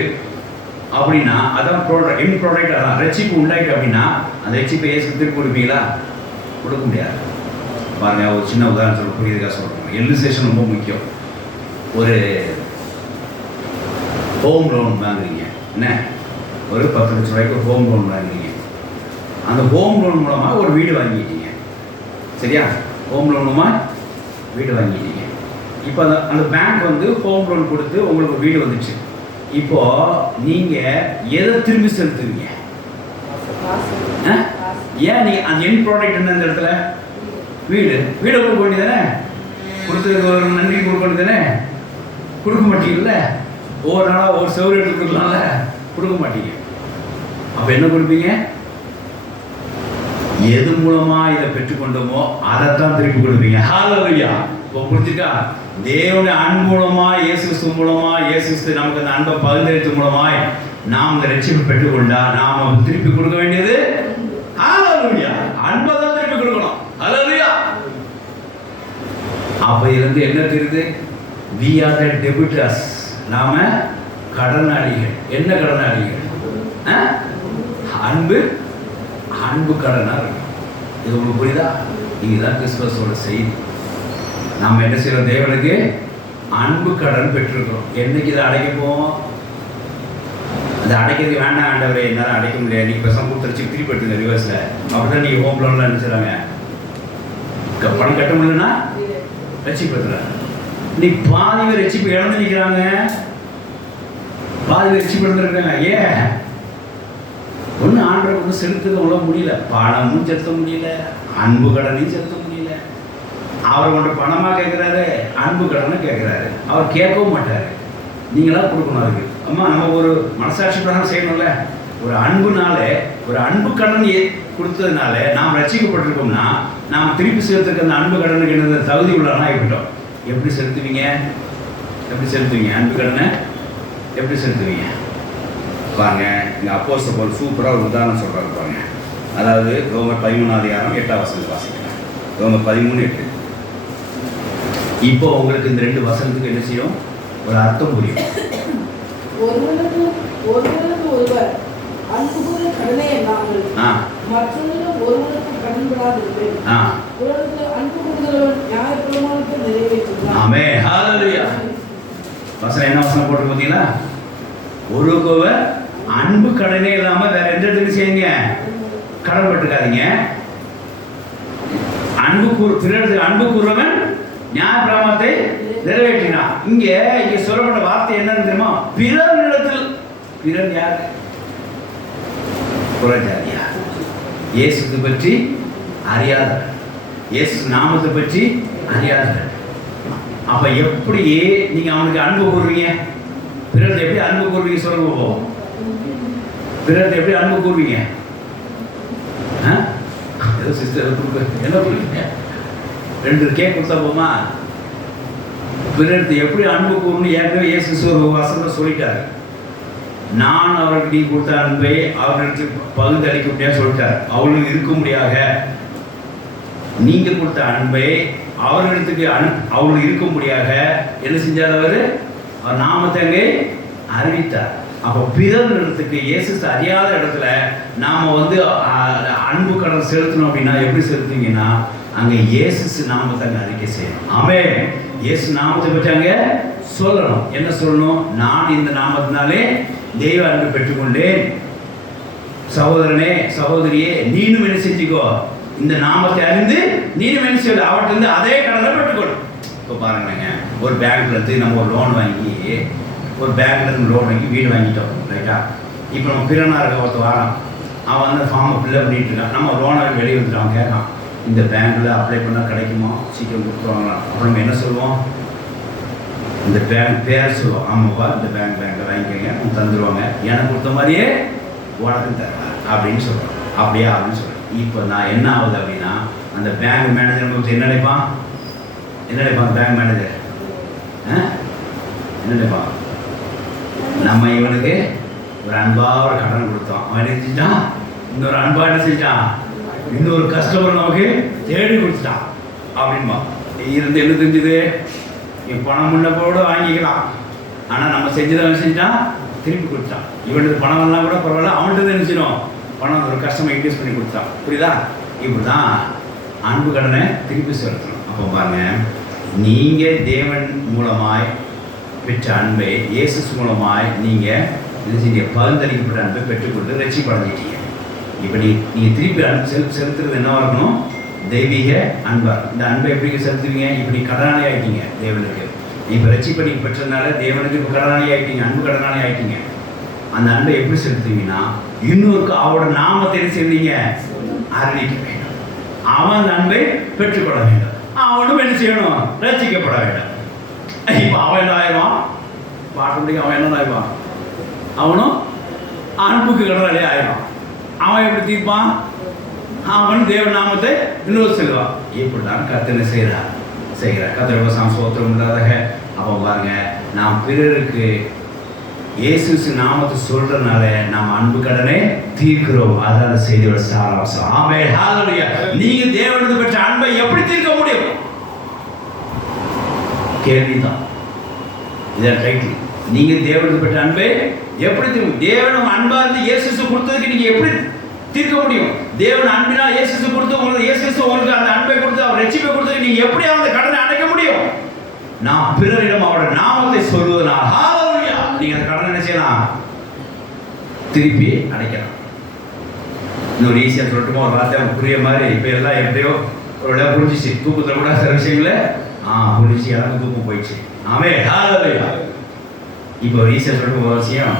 அப்படின்னா அதான் ப்ராடக்ட். அதான் ரட்சிப்பு உண்டாயிட்டு அப்படின்னா அந்த ரட்சிப்பை இயேசு திருப்பி கொடுப்பீங்களா? கொடுக்க முடியாது. பாருங்க, ஒரு சின்ன உதாரணம் சொல்ல புரியுதுக்காக சொல்கிறோம். எலிசேஷன் ரொம்ப முக்கியம். ஒரு ஹோம் லோன் வாங்குறீங்க, என்ன ஒரு 10 லட்ச ரூபாய்க்கு ஹோம் லோன் வாங்குறீங்க. அந்த ஹோம் லோன் மூலமாக ஒரு வீடு வாங்கிட்டீங்க. சரியா? ஹோம் லோன் மூலமாக வீடு வாங்கிட்டீங்க. இப்போ அந்த பேங்க் வந்து ஹோம் லோன் கொடுத்து உங்களுக்கு வீடு வந்துச்சு. இப்போ நீங்கள் எதை திரும்பி செலுத்துவீங்க? ஏன் நீ அந்த என் ப்ராடக்ட் என்ன இந்த இடத்துல? வீடு கொடுக்க வேண்டியதானே? கொடுத்ததுக்கு ஒரு நன்றி கொடுக்க வேண்டியதானே? கொடுக்க மாட்டீங்கல்ல? ஒவ்வொரு நாளாக ஒவ்வொரு செவரு எடுத்துக்கலாம்ல? கொடுக்க மாட்டீங்க. அப்போ என்ன கொடுப்பீங்க? எது மூலமா இதை பெற்றுக்கொண்டோமோ அதைத்தான் திருப்பி கொடுப்பீங்க. ஹல்லேலூயா. இப்போ புரிஞ்சுக்கா? தேவனுடைய அன்பு மூலமா இயேசு மூலமா இயேசு நமக்கு அந்த அன்பை பகிர்ந்தளித்த மூலமாய் நாம் இந்த ரட்சிப்பை பெற்றுக்கொண்டா நாம் திருப்பி கொடுக்க வேண்டியது ஹalleluya, அன்பை தான் திருப்பி கொடுக்கணும். ஹalleluya. அப்ப இருந்து என்ன தெரியுது? we are the debtors. நாம கடனாளிகள். என்ன கடனாளிகள்? அன்பு அன்பு கடனா இருக்கு. இது உங்களுக்கு புரியுதா? இதுதான் கிறிஸ்துவோட செய்தி. நாம் என்ன செய்யறோம்? தேவனுக்கு அன்பு கடன் பெற்றிருக்கிறோம். என்னைக்கு இதை அடைக்க போவோம்? அதை அடைக்கிறது வேண்டாம் ஆண்டவரே, என்னால் அடைக்க முடியாது, நீ பெசம் கொடுத்துருச்சு திருப்பி எடுத்துங்க ரிவர்ஸில். அப்படிதான் நீங்கள் ஹோம் லோன்லாம் நினச்சிடறாங்க. பணம் கட்ட முடியலன்னா ரட்சிப்படுத்துறாங்க. நீ பாதி ரட்சிப்பு இழந்து நிற்கிறாங்க, பாதி ரட்சிப்பு இழந்துருக்காங்க. ஏன்? ஒன்று ஆண்டவருக்கு ஒன்று செலுத்துறது அவ்வளோ முடியல, பணமும் செலுத்த முடியல, அன்பு கடனையும் செலுத்த முடியல. அவர் ஒன்று பணமாக கேட்குறாரு, அன்பு கடனை கேட்குறாரு. அவர் கேட்கவும் மாட்டார், நீங்களாம் கொடுக்கணும். அதுக்கு அம்மா நம்ம ஒரு மனசாட்சி பிரகாரம் செய்யணும்ல. ஒரு அன்புனால, ஒரு அன்பு கடன் கொடுத்ததுனால நாம் ரட்சிக்கப்பட்டிருக்கோம்னா நாம் திருப்பி செலுத்துக்கு அந்த அன்பு கடனுக்கு என்ன தகுதி உள்ளனா ஆகிவிட்டோம். எப்படி செலுத்துவீங்க? எப்படி செலுத்துவீங்க? அன்பு கடனை எப்படி செலுத்துவீங்க பாருங்க. இங்கே அப்போஸ்தலர் பவுல் சூப்பராக ஒரு உதாரணம் சொல்கிறாரு பாருங்க. அதாவது ரோமர் 13:8 வாசிக்கிறேன். ரோமர் 13:8. இப்போ உங்களுக்கு இந்த 2 வசனத்துக்கு என்ன செய்யும்? ஒரு அர்த்தம் புரியும். ஒருவருக்கு ஒருவர் அன்பு கூற கடனே இல்லாமல் மற்றொருவர் ஒருவருக்கு கடன்படாதிருப்பேன். ஒருவருக்கு அன்பு கூறுகிறவன் நியாயப்பிரமாணத்தை நிறைவேற்றுகிறான். ஆமென், ஹalleluya. வசனம் என்ன வசனம் போட்டு பார்த்தீங்களா? ஒருவர் அன்பு கடனே இல்லாம வேற எந்த இடத்துக்கு செய்யுங்க? கடன் பட்டுக்காதீங்க. அன்பு கூறுவன் நியாயப்பிரமாணத்தை நிறைவேற்றினான். இங்க சொல்லப்பட்ட வார்த்தை என்னன்னு தெரியுமா? பிறர் இடத்தில். பிறர் யார்? புறஜாதியா, இயேசுவை பற்றி அறியாதவர், இயேசு நாமத்தை பற்றி அறியாதவர். அப்ப எப்படி நீங்க அவனுக்கு அன்பு கூறுவீங்க? பிறர் எப்படி அன்பு கூறுவீங்க சொல்லுவோம்? பிறர் எப்படி அன்பு கூறுவீங்க? சிஸ்டர் என்ன புரியுங்க? 2 கேக் கொடுத்தா போமா? பிறருக்கு எப்படி அன்பு கூறணும் ஏற்கனவே இயேசு ஒரு வசனம் சொல்லிட்டாரு. நான் அவருக்கு நீ கொடுத்த அன்பை அவர்களுக்கு பகுந்தளிக்க முடியாது சொல்லிட்டார். அவர்களுக்கு இருக்கும்படியாக நீங்க கொடுத்த அன்பை அவர்களுக்கு அவர்களுக்கு இருக்கும்படியாக என்ன செஞ்சார்? அவர் நாமத்தை அங்கே அறிவித்தார். அப்போ பிறர் இடத்துக்கு இயேசு அறியாத இடத்துல நாம அன்பு கடன் செலுத்தணும் அப்படின்னா எப்படி செலுத்துவீங்கன்னா அங்க இயேசு நாமத்தை அங்கே அறிக்கை செய்யணும். ஆமென். இயேசு நாமத்தை பற்றி அங்கே சொல்லணும். என்ன சொல்லணும்? நான் இந்த நாமத்தினாலே தெய்வ அன்பு பெற்றுக்கொண்டேன். சகோதரனே சகோதரியே, நீனும் என்ன செஞ்சுக்கோ? இந்த நாமத்தை அறிந்து நீனும் என்ன செய்ய? அவர்கிட்ட அதே கடனை பெற்றுக்கொள்ளும். இப்போ பாருங்க, ஒரு பேங்க்ல இருந்து நம்ம ஒரு லோன் வாங்கி, ஒரு பேங்க்ல இருந்து லோன் வாங்கி வீடு வாங்கிட்டோம், ரைட்டா? இப்போ நம்ம பிறனா இருக்க ஒருத்தர் வரான், அவன் வந்து ஃபார்மை ஃபில்அப் பண்ணிட்டு இருக்கான். நம்ம லோனை வெளியே வந்துட்டான், கேட்கான், இந்த பேங்க்ல அப்ளை பண்ணால் கிடைக்குமா, சீக்கிரம் கொடுத்துருவாங்களாம். அப்புறம் நம்ம என்ன சொல்லுவோம்? இந்த பேங்க் பேர் சொல்லுவோம். ஆமாப்பா, இந்த பேங்க்ல வாங்கிக்கோங்க, தந்துடுவாங்க, எனக்கு கொடுத்த மாதிரியே உனக்கு தருவாங்க அப்படின்னு சொல்கிறோம். அப்படியா அப்படின்னு சொல்கிறேன். இப்போ நான் என்ன ஆகுது அப்படின்னா, அந்த பேங்க் மேனேஜர் நமக்கு என்ன நினைப்பான்? என்ன நினைப்பான் பேங்க் மேனேஜர்? என்ன நினைப்பான்? நம்ம இவனுக்கு ஒரு அன்பாக ஒரு கடன் கொடுத்தோம், அவன் என்ன செஞ்சான்? இன்னொரு அன்பாக என்ன செஞ்சான்? இன்னொரு கஸ்டமர் நமக்கு தேடி கொடுத்துட்டான் அப்படின்பா. இருந்து என்ன தெரிஞ்சுது? பணம் முன்னப்போட வாங்கிக்கலாம், ஆனால் நம்ம செஞ்சதை செஞ்சான், திருப்பி கொடுத்தான். இவனுக்கு பணம் எல்லாம் கூட பரவாயில்ல, அவன்கிட்ட என்ன செய்யணும்? பணம் ஒரு கஸ்டமர் இன்க்ரீஸ் பண்ணி கொடுத்தான். புரியுதா? இப்படி தான் அன்பு கடனை திருப்பி செலுத்தணும். அப்போ பாருங்க, நீங்கள் தேவன் மூலமாய் பெற்ற அன்பை இயேசு மூலமாய் நீங்கள் என்ன செஞ்சீங்க? பகிர்ந்தளிக்கப்பட்ட அன்பை பெற்றுக்கொண்டு ரட்சிப்படைஞ்சிட்டீங்க. இப்போ நீங்கள் திருப்பி அன்பு செலுத்துறது என்னவா இருக்கணும்? தெய்வீக அன்பா. இந்த அன்பை எப்படி செலுத்துவீங்க? இப்போ நீ கடனாளி ஆகிட்டீங்க தேவனுக்கு. இப்போ ரட்சிப்பை நீங்கள் பெற்றதுனால தேவனுக்கு இப்போ கடனாளி ஆகிட்டீங்க, அன்பு கடனாளி ஆகிட்டீங்க. அந்த அன்பை எப்படி செலுத்துவீங்கன்னா, இன்னொருக்கு அவரோட நாமத்தை செய்வீங்க, அறிவிக்க வேண்டும். அவன் அந்த அன்பை பெற்றுக்கொள்ள வேண்டும். அவனும் என்ன செய்யணும்? ரட்சிக்கப்பட வேண்டும். இப்போ அவன் என்ன ஆயிடுவான்? பாட்டு அவன் என்ன ஆயிடுவான்? அவனும் அன்புக்கு கடனாளி ஆயிடுவான். அவன் எப்படி தீர்ப்பான்? அவன் தேவ நாமத்தை இன்னொரு செல்வான். இப்படிதான் கர்த்தனை செய்கிறார். கர்த்தர் சோத்திரம் இல்லாதக. அப்போ பாருங்க, நாம் பிறருக்கு இயேசு நாமத்தை சொல்றதுனால நாம் அன்பு கடனை தீர்க்கிறோம். அதான் அந்த செய்தியோட சாராம்சம். ஆமென், ஹalleluya. நீங்க தேவனிடத்தில் பெற்ற அன்பை எப்படி தீர்க்க முடியும்? கேள்விதான். இதான் டைட்டில். நீங்க தேவனிடத்தில் பெற்ற அன்பை எப்படி தீர்க்க? தேவனும் அன்பா இருந்து இயேசு கொடுத்ததுக்கு நீங்க எப்படி தீர்க்க முடியும்? தேவன் அன்பினா இயேசு கொடுத்து உங்களுக்கு இயேசு உங்களுக்கு அந்த அன்பை கொடுத்து அவர் ரட்சிப்பை கொடுத்து நீங்க எப்படி அந்த கடனை அடைக்க முடியும்? நான் பிறரிடம் அவருடைய நாமத்தை சொல்வதனால் ஹalleluya நீங்க அந்த கடனை என்ன செய்யலாம்? திருப்பி அடைக்கலாம். இன்னொரு ஈஸியா சொல்லட்டுமா? ஒரு வார்த்தை புரிய மாதிரி இப்ப எல்லாம் எப்படியோ ஒரு புரிஞ்சிச்சு. தூக்கத்தில் கூட சில விஷயங்கள புரிஞ்சிச்சு, எனக்கு தூக்கம் போயிடுச்சு. ஆமென், ஹalleluya. இப்போ ஒரு ஈஸியா சொல்லட்டும். ஒரு விஷயம்,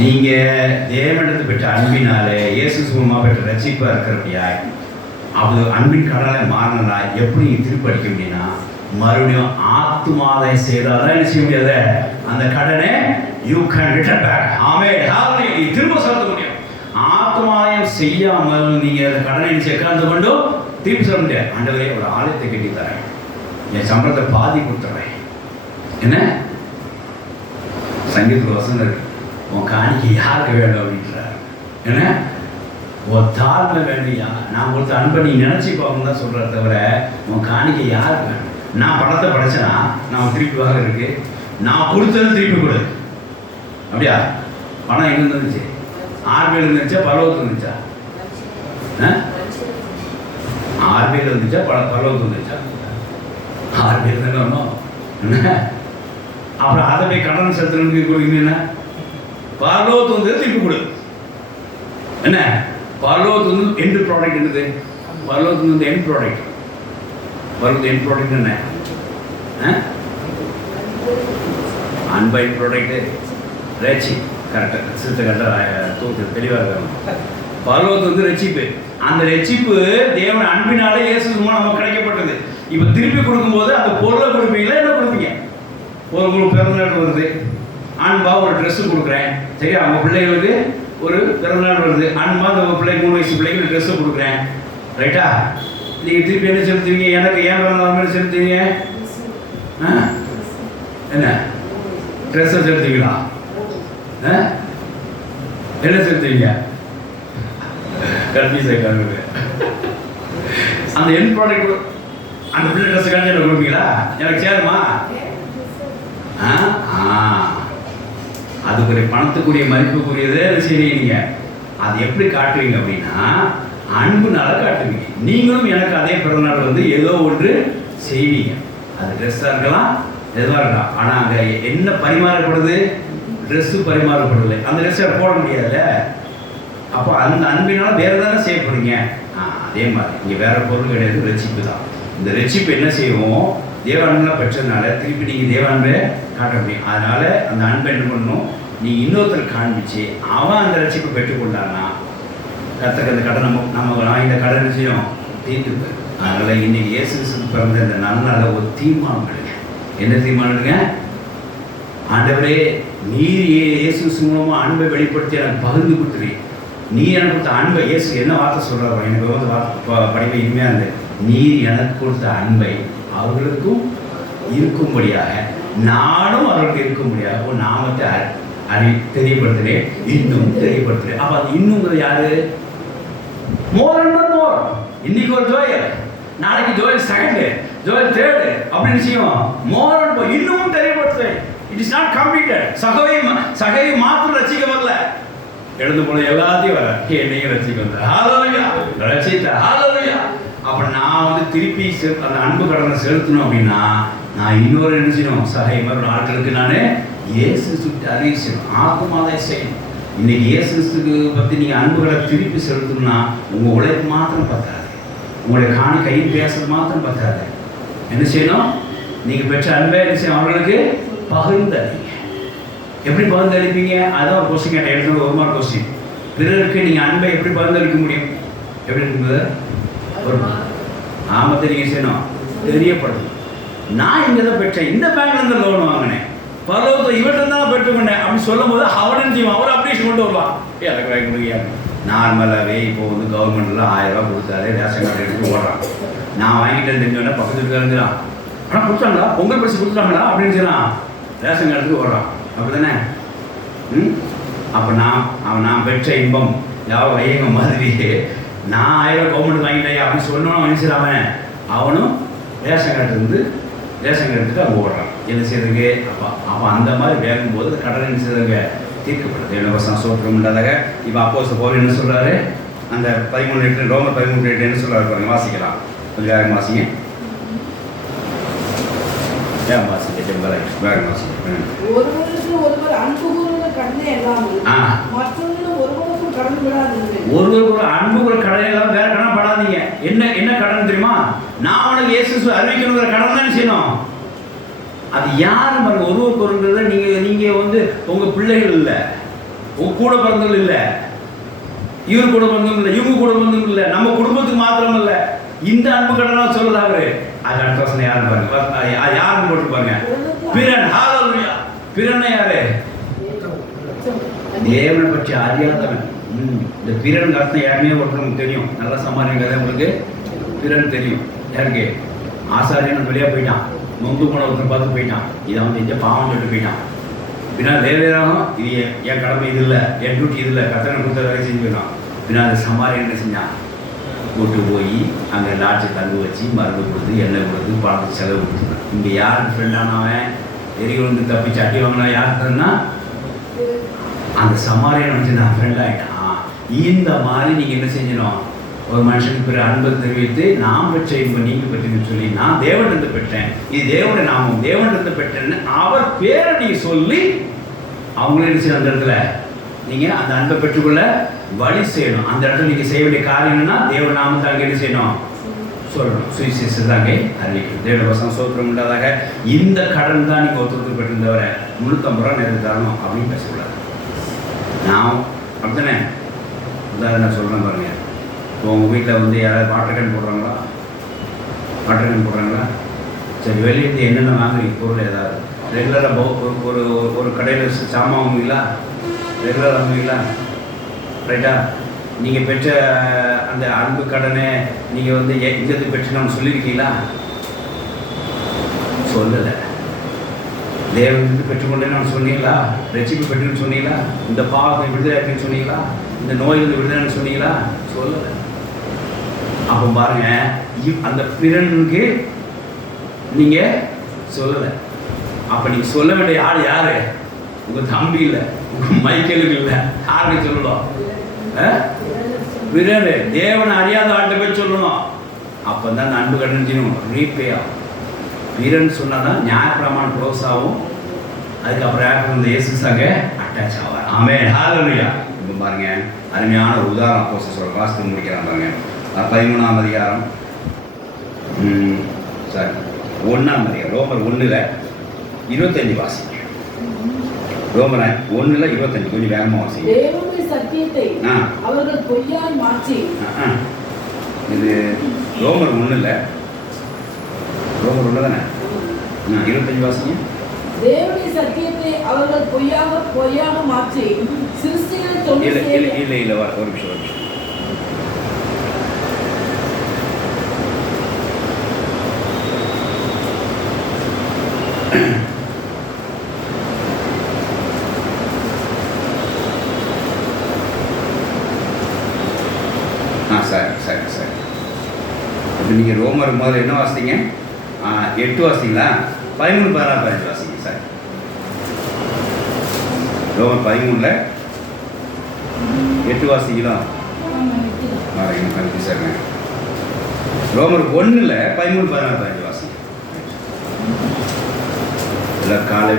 நீங்க தேவனிடத்தில் பெற்ற அன்பினாலே இயேசு மூலமா பெற்ற ரட்சிப்பா இருக்கிறபடியா அது அன்பின் கடலை மாறினா எப்படி நீங்க திருப்பி அடிக்க முடியும்னா மறுபடியும் ஆத்துமாதாயம் செய்தாதான் என்ன செய்ய முடியாது? அந்த கடனை யூ கேன் ரிட்டர்ன் பேக். ஆமென், ஹalleluya. நீ திரும்ப செலுத்த முடியும். ஆத்துமாதாயம் செய்யாமல் நீங்க அந்த கடனை சேர்க்காந்து கொண்டு திருப்பி சொல்ல முடியாது. ஆண்டவரே ஒரு ஆலயத்தை கட்டி தரேன், என் சம்பளத்தை பாதி கொடுத்துறேன். என்ன சங்கீதத்தில் வசனம் இருக்கு, உன் காணிக்கை யாருக்கு வேணும் அப்படின்றார். என்ன உன் தாழ்மை வேணும்யா, நான் கொடுத்த அன்பை நீ நினைச்சு பார்க்கணும் தான் சொல்ற தவிர உன் காணிக்கை யாருக்கு வேணும்? நான் பணத்தை படைச்சேன்னா நான் திருப்பி வாங்க இருக்கு, நான் கொடுத்தது திருப்பி கொடு. அப்படியா? பணம் எங்க இருந்துச்சு? ஆர்பியில் இருந்துச்சா பரலோகத்தில் இருந்துச்சா? ஆர்பியில் இருந்துச்சா பரலோகத்தில் இருந்துச்சா? ஆர்பியில் தானே வரணும். அப்புறம் அதை போய் கடன் செலுத்தணும்னு கொடுக்குறீங்கன்னா பரலோகத்து வந்து திருப்பி கொடு. என்ன பரலோகத்து வந்து எண்ட் ப்ராடக்ட் என்னது? பரலோகத்து வந்து எண்ட் ப்ராடக்ட். பரலோகத்து எண்ட் ப்ராடக்ட் என்ன? அன்பை ப்ராடக்ட் ரட்சி. கரெக்டாக சிறுத்தை கரெக்டாக தூக்கு தெளிவாக இருக்கணும். பரலோகத்து வந்து ரட்சிப்பு. அந்த ரட்சிப்பு தேவன் அன்பினாலே இயேசு மூலமா நமக்கு கிடைக்கப்பட்டது. இப்போ திருப்பி கொடுக்கும்போது அந்த பொருளை கொடுப்பீங்களா என்ன கொடுப்பீங்க? உங்களுக்கு பிறந்தநாள் வருது, அன்பா ஒரு ட்ரெஸ்ஸு கொடுக்குறேன், சரியா? அவங்க பிள்ளைகளுக்கு ஒரு பிறந்தநாள் வருது, அன்பா அந்த பிள்ளைக்கு 3 வயசு பிள்ளைக்கு ஒரு ட்ரெஸ்ஸு கொடுக்குறேன், ரைட்டா? நீங்கள் திருப்பி என்ன செலுத்துவீங்க? எனக்கு ஏன் பிறந்தநாள் மாதிரி செலுத்துவீங்க? என்ன ட்ரெஸ்ஸை செலுத்துவீங்களா? என்ன செலுத்துவீங்க? கல்வி சேர்க்காங்க. அந்த என் ப்ராடக்ட் அந்த பிள்ளை ட்ரெஸ் காட்டி எனக்கு கொடுப்பீங்களா? எனக்கு சேருமா? அதுக்குரிய பணத்துக்குரிய மதிப்புக்குரியதே செய்வீங்க. அது எப்படி காட்டுவீங்க அப்படின்னா அன்புனால காட்டுவீங்க. நீங்களும் எனக்கு அதே பிறந்தநாள் வந்து ஏதோ ஒன்று செய்வீங்க. அது ட்ரெஸ்ஸாக இருக்கலாம், எதுவாக இருக்கலாம். ஆனால் அங்கே என்ன பரிமாறப்படுது? ட்ரெஸ்ஸு பரிமாறப்படலை. அந்த ட்ரெஸ்ஸை போட முடியாதுல்ல. அப்போ அந்த அன்பினால் வேறு தானே செய்யப்படுங்க. அதே மாதிரி இங்கே வேற பொருள் கிடையாது, ரட்சிப்பு தான். இந்த ரட்சிப்பு என்ன செய்வோம்? தேவான்பெல்லாம் பெற்றதுனால திருப்பி நீங்கள் தேவான்பை காட்ட முடியும். அதனால் அந்த அன்பை என்ன பண்ணணும்? நீங்கள் இன்னொருத்தர் காண்பிச்சு அவன் அந்த ரட்சிப்பை பெற்றுக்கொண்டான்னா கற்றுக்க அந்த கடனை நம்ம இந்த கடனை செய்யும் தீர்த்து. அதனால் இன்னைக்கு இயேசு பிறந்த இந்த நல்ல ஒரு தீர்மானம் எடுங்க. என்ன தீர்மானம் எடுங்க? ஆண்டவரே நீர் இயேசு மூலமாக அன்பை வெளிப்படுத்தி எனக்கு பகிர்ந்து கொடுத்துருவீங்க. நீ எனக்கு கொடுத்த அன்பை, இயேசு என்ன வார்த்தை சொல்கிறார்? எனக்கு வந்து வார்த்தை படிப்பை இனிமையாக இருந்தது. நீர் எனக்கு கொடுத்த அன்பை அவர்களுக்கும் இருக்கும்படியாக நானும் அவர்களுக்கு இருக்கும்படியாக ஒரு நாமத்தை தெரியப்படுத்துகிறேன், இன்னும் தெரியப்படுத்துகிறேன். அப்போ அது இன்னும் யாரு? மோர் அண்ட் மோர். இன்னைக்கு ஒரு ஜோயல், நாளைக்கு ஜோயல் செகண்டு, ஜோயல் தேர்டு அப்படின்னு செய்யும். மோர் அண்ட் மோர் இன்னும் தெரியப்படுத்துவேன். It is not completed. சகை மாத்திரம் ரசிக்க வரல, எழுந்து போல எல்லாத்தையும் வர என்னையும் ரசிக்க வந்த ஹalleluya ரசித்த ஹalleluya. அப்போ நான் வந்து திருப்பி அந்த அன்பு கடனை செலுத்தணும் அப்படின்னா நான் இன்னொரு என்ன செய்யணும்? சகை மாதிரி ஆட்களுக்கு நான் இயேசு சுற்றி அறிவிச்சணும், ஆத்மாதான் செய்யணும். இன்னைக்கு இயேசுக்கு பற்றி நீங்கள் அன்பு கடை திருப்பி செலுத்தணும்னா உங்கள் உழைப்பு மாத்திரம் பத்தாது, உங்களுடைய காணி கையில் பேசுறது மாத்திரம் பத்தாது. என்ன செய்யணும்? நீங்கள் பெற்ற அன்பை என்ன செய்யணும்? அவர்களுக்கு பகிர்ந்தளிங்க. எப்படி பகிர்ந்தளிப்பீங்க? அதான் ஒரு கொஸ்டின் கேட்டேன். எடுத்து ஒரு மாதிரி கொஸ்டின். பிறருக்கு நீங்கள் அன்பை எப்படி பகிர்ந்தளிக்க முடியும்? எப்படி இருக்குது? ஒரு ஆமத்தை நீங்கள் செய்யணும், தெரியப்படணும். நான் இங்கே தான் பெற்றேன், இந்த பேங்க்லேருந்து லோன் வாங்கினேன், பரலோகத்தை இவர்கிட்ட தான் பெற்றுக்கொண்டேன் அப்படின்னு சொல்லும் போது அவனும் செய்வான், அவர் அப்டேஷன் கொண்டு வருவான். எனக்கு வாங்கி முடியாது. நார்மலாகவே இப்போ வந்து கவர்மெண்ட்லாம் 1000 ரூபா கொடுத்தாரு, ரேஷன் கார்டு எடுத்து ஓடுறான். நான் வாங்கிட்டேன்னு தெரிஞ்சோடனே பக்கத்து இருக்காருங்கிறான், ஆனால் கொடுத்தாங்களா, பொங்கல் பரிசு கொடுத்துட்டாங்களா அப்படின்னு சொன்னான், ரேஷன் கார்டு எடுத்து ஓடுறான். அப்படி தானே? அப்போ நான் பெற்ற இன்பம் யாரும் வையங்க மாதிரி நான் 1000 கவர்மெண்ட் வாங்கிட்டேன் அப்படின்னு சொன்னோம் மனுஷன் அவனும் ரேஷன் கார்டு இருந்து ரேஷன் கார்டு எடுத்துட்டு அவங்க ஓடுறான். என்ன செய்யறதுக்கு? அப்போ அந்த மாதிரி வேகும்போது கடன் என்ன செய்யறதுங்க தீர்க்கப்படுது. என்ன வருஷம் சோற்றம் உண்டாதாக. இப்போ அப்போஸ்தலர் பவுல் என்ன சொல்றாரு? அந்த 13 ரோமர் 13 என்ன சொல்றாரு பாருங்க, வாசிக்கலாம். கொஞ்சம் வேகம் வாசிங்க. வேகம் வாசிங்க. வேகம் வாசிங்க. ஒருவருக்கு ஒருவர் அன்பு கூறுகிற கடனை இல்லாமல் மற்றவர்களும் ஒருவருக்கும் கடன் விடாதீங்க. ஒருவருக்கு ஒரு அன்பு கூற கடன் எல்லாம் வேற கடன் படாதீங்க. என்ன கடன் தெரியுமா? நான் உனக்கு இயேசு அறிவிக்கணுங்கிற கடன் தான் செய்யணும். அது யாரும் பாருங்க, ஒருவருக்கு ஒருங்கிறத நீங்க வந்து உங்க பிள்ளைகள் இல்லை, உங்க கூட பிறந்தவர்கள் இல்லை, இவர் கூட பிறந்தவங்க இல்லை, இவங்க கூட பிறந்தவங்க இல்லை, நம்ம குடும்பத்துக்கு மாத்திரம் இல்லை. இந்த அன்பு கடனா சொல்லுது அவரு. அது அடுத்த வருஷம் யாரும் பாருங்க, யாரும் போட்டு பாருங்க. பிறன். ஹalleluya. பிறன் யாரு? தேவனை பற்றி அறியாதவன். இந்த பிறன் அர்த்தம் யாருமே ஒருத்தவங்களுக்கு தெரியும். நல்லா சமாளிக்கிறத உங்களுக்கு பிறன் தெரியும். யாருக்கு? ஆசாரியன் வெளியே போயிட்டான், நொந்து போன ஒருத்தர் பார்த்து போயிட்டான், இதை வந்து இந்த பாவம் சொல்லிட்டு போயிட்டான். பின்னா வேறாகும், இது என் கடமை இது இல்லை, என் டியூட்டி இது இல்லை, கத்தனை கொடுத்த வேலை செஞ்சு போயிட்டான். பின்னா அந்த சமாரியன் என்ன செஞ்சான்? கூட்டு போய் அங்கே லாட்சி தங்கு வச்சு மருந்து கொடுத்து எண்ணெய் கொடுத்து பணத்துக்கு செலவு கொடுத்துருந்தான். இங்கே யாருக்கு ஃப்ரெண்டானவன் எரிகளுக்கு தப்பிச்சு அட்டி வாங்கினா யாருக்குன்னா அந்த சமாரியன் வந்து நான் ஃப்ரெண்ட் ஆகிட்டான். இந்த மாதிரி நீங்கள் என்ன செஞ்சணும்? ஒரு மனுஷனுக்கு பிற அன்பை தெரிவித்து நான் பெற்ற இன்பம் நீங்கள் பெற்றீங்கன்னு சொல்லி நான் தேவனிருந்து பெற்றேன், இது தேவனுடைய நாமம், தேவனிருந்து பெற்றேன்னு அவர் பேரை நீங்கள் சொல்லி அவங்களே என்ன அந்த இடத்துல நீங்கள் அந்த அன்பை பெற்றுக்கொள்ள வழி செய்யணும். அந்த இடத்துல நீங்கள் செய்ய வேண்டிய காரியம் என்னன்னா தேவன் நாமத்தை அங்கே என்ன செய்யணும்? சொல்லணும். சுவிசேஷத்தாங்க அறிவிக்கணும். தேவ வசனம் சோத்திரம் உண்டாதாக. இந்த கடன் தான் நீங்கள் ஒருத்தருக்கு பெற்றிருந்தவரை 350 ரூபா நேரத்து தரணும் அப்படின்னு பேசக்கூடாது. நான் அப்படித்தானே உதாரணம் சொல்கிறேன் பாருங்க. இப்போ உங்கள் வீட்டில் வந்து யாராவது வாட்டர் கேன் போடுறாங்களா? வாட்டர் கேன் போடுறாங்களா? சரி, வெளியிருந்து என்னென்ன வாங்குறீங்க பொருள்? ஏதாவது ரெகுலராக ஒரு கடையில் சாமான் வாங்குவீங்களா? ரெகுலராக வாங்குவீங்களா? ரைட்டா? நீங்கள் பெற்ற அந்த அன்பு கடனை நீங்கள் வந்து எங்கேருந்து பெற்றுக்கணும்னு சொல்லியிருக்கீங்களா? சொல்லலை. தேவனுக்கு பெற்றுக்கொண்டே நான் சொன்னீங்களா? ரட்சிப்பு பெற்றுன்னு சொன்னீங்களா? இந்த பாவத்தை விடுதலை அப்படின்னு சொன்னீங்களா? இந்த நோயிலிருந்து விடுதலைன்னு சொன்னீங்களா? சொல்லலை. அப்போ பாருங்க, அந்த பிறனுக்கு நீங்க சொல்லலை. அப்ப நீங்க சொல்ல வேண்டிய ஆள் யாரு? உங்க தம்பி இல்லை, உங்க மைக்கேலுக்கு இல்லை, யாருக்கு சொல்லணும்? பிறரு தேவனை அறியாத ஆள்கிட்ட போய் சொல்லணும். அப்பதான் அந்த அன்பு கடன் ரீபே ஆகும். பிறன் சொன்னாதான் நியாயப்பிரமாணம் க்ளோஸ் ஆகும். அதுக்கப்புறம் யாருக்கு இந்த இயேசுசாக அட்டாச் ஆவார். ஆமென். ஹல்லேலூயா. இப்போ பாருங்க, அருமையான ஒரு உதாரணம் அப்போஸ்தலர் சொல்ற வாசித்து முடிக்கிறான் பாருங்க. 13ஆம் அதிகாரம் சாரி 1ஆம் அதிகாரம் ரோமர் 1:25 வாசிங்க. ரோமர் 1:25 கொஞ்சம் வேகமாக வாசிங்க. தேவனுடைய சத்தியத்தை அவர்கள் பொய்யாய் மாற்றி. இது ரோமர் 1 தானே? 25 வாசிங்க. தேவனுடைய சத்தியத்தை அவர்கள் பொய்யாக மாற்றி சிருஷ்டிகளை தொண்டு இல்லை ஒரு நிமிஷம். சரி. இப்போ நீங்கள் ரோமர் முதல்ல என்ன வாசித்தீங்க? 8 வாசிங்களா? 13, 16, 15 வாசிங்க. சார், ரோமர் 13 8 வாசிங்களா? சார், ரோமர் 1 13, 16, 15 வாசிங்க. எல்லாம் காலை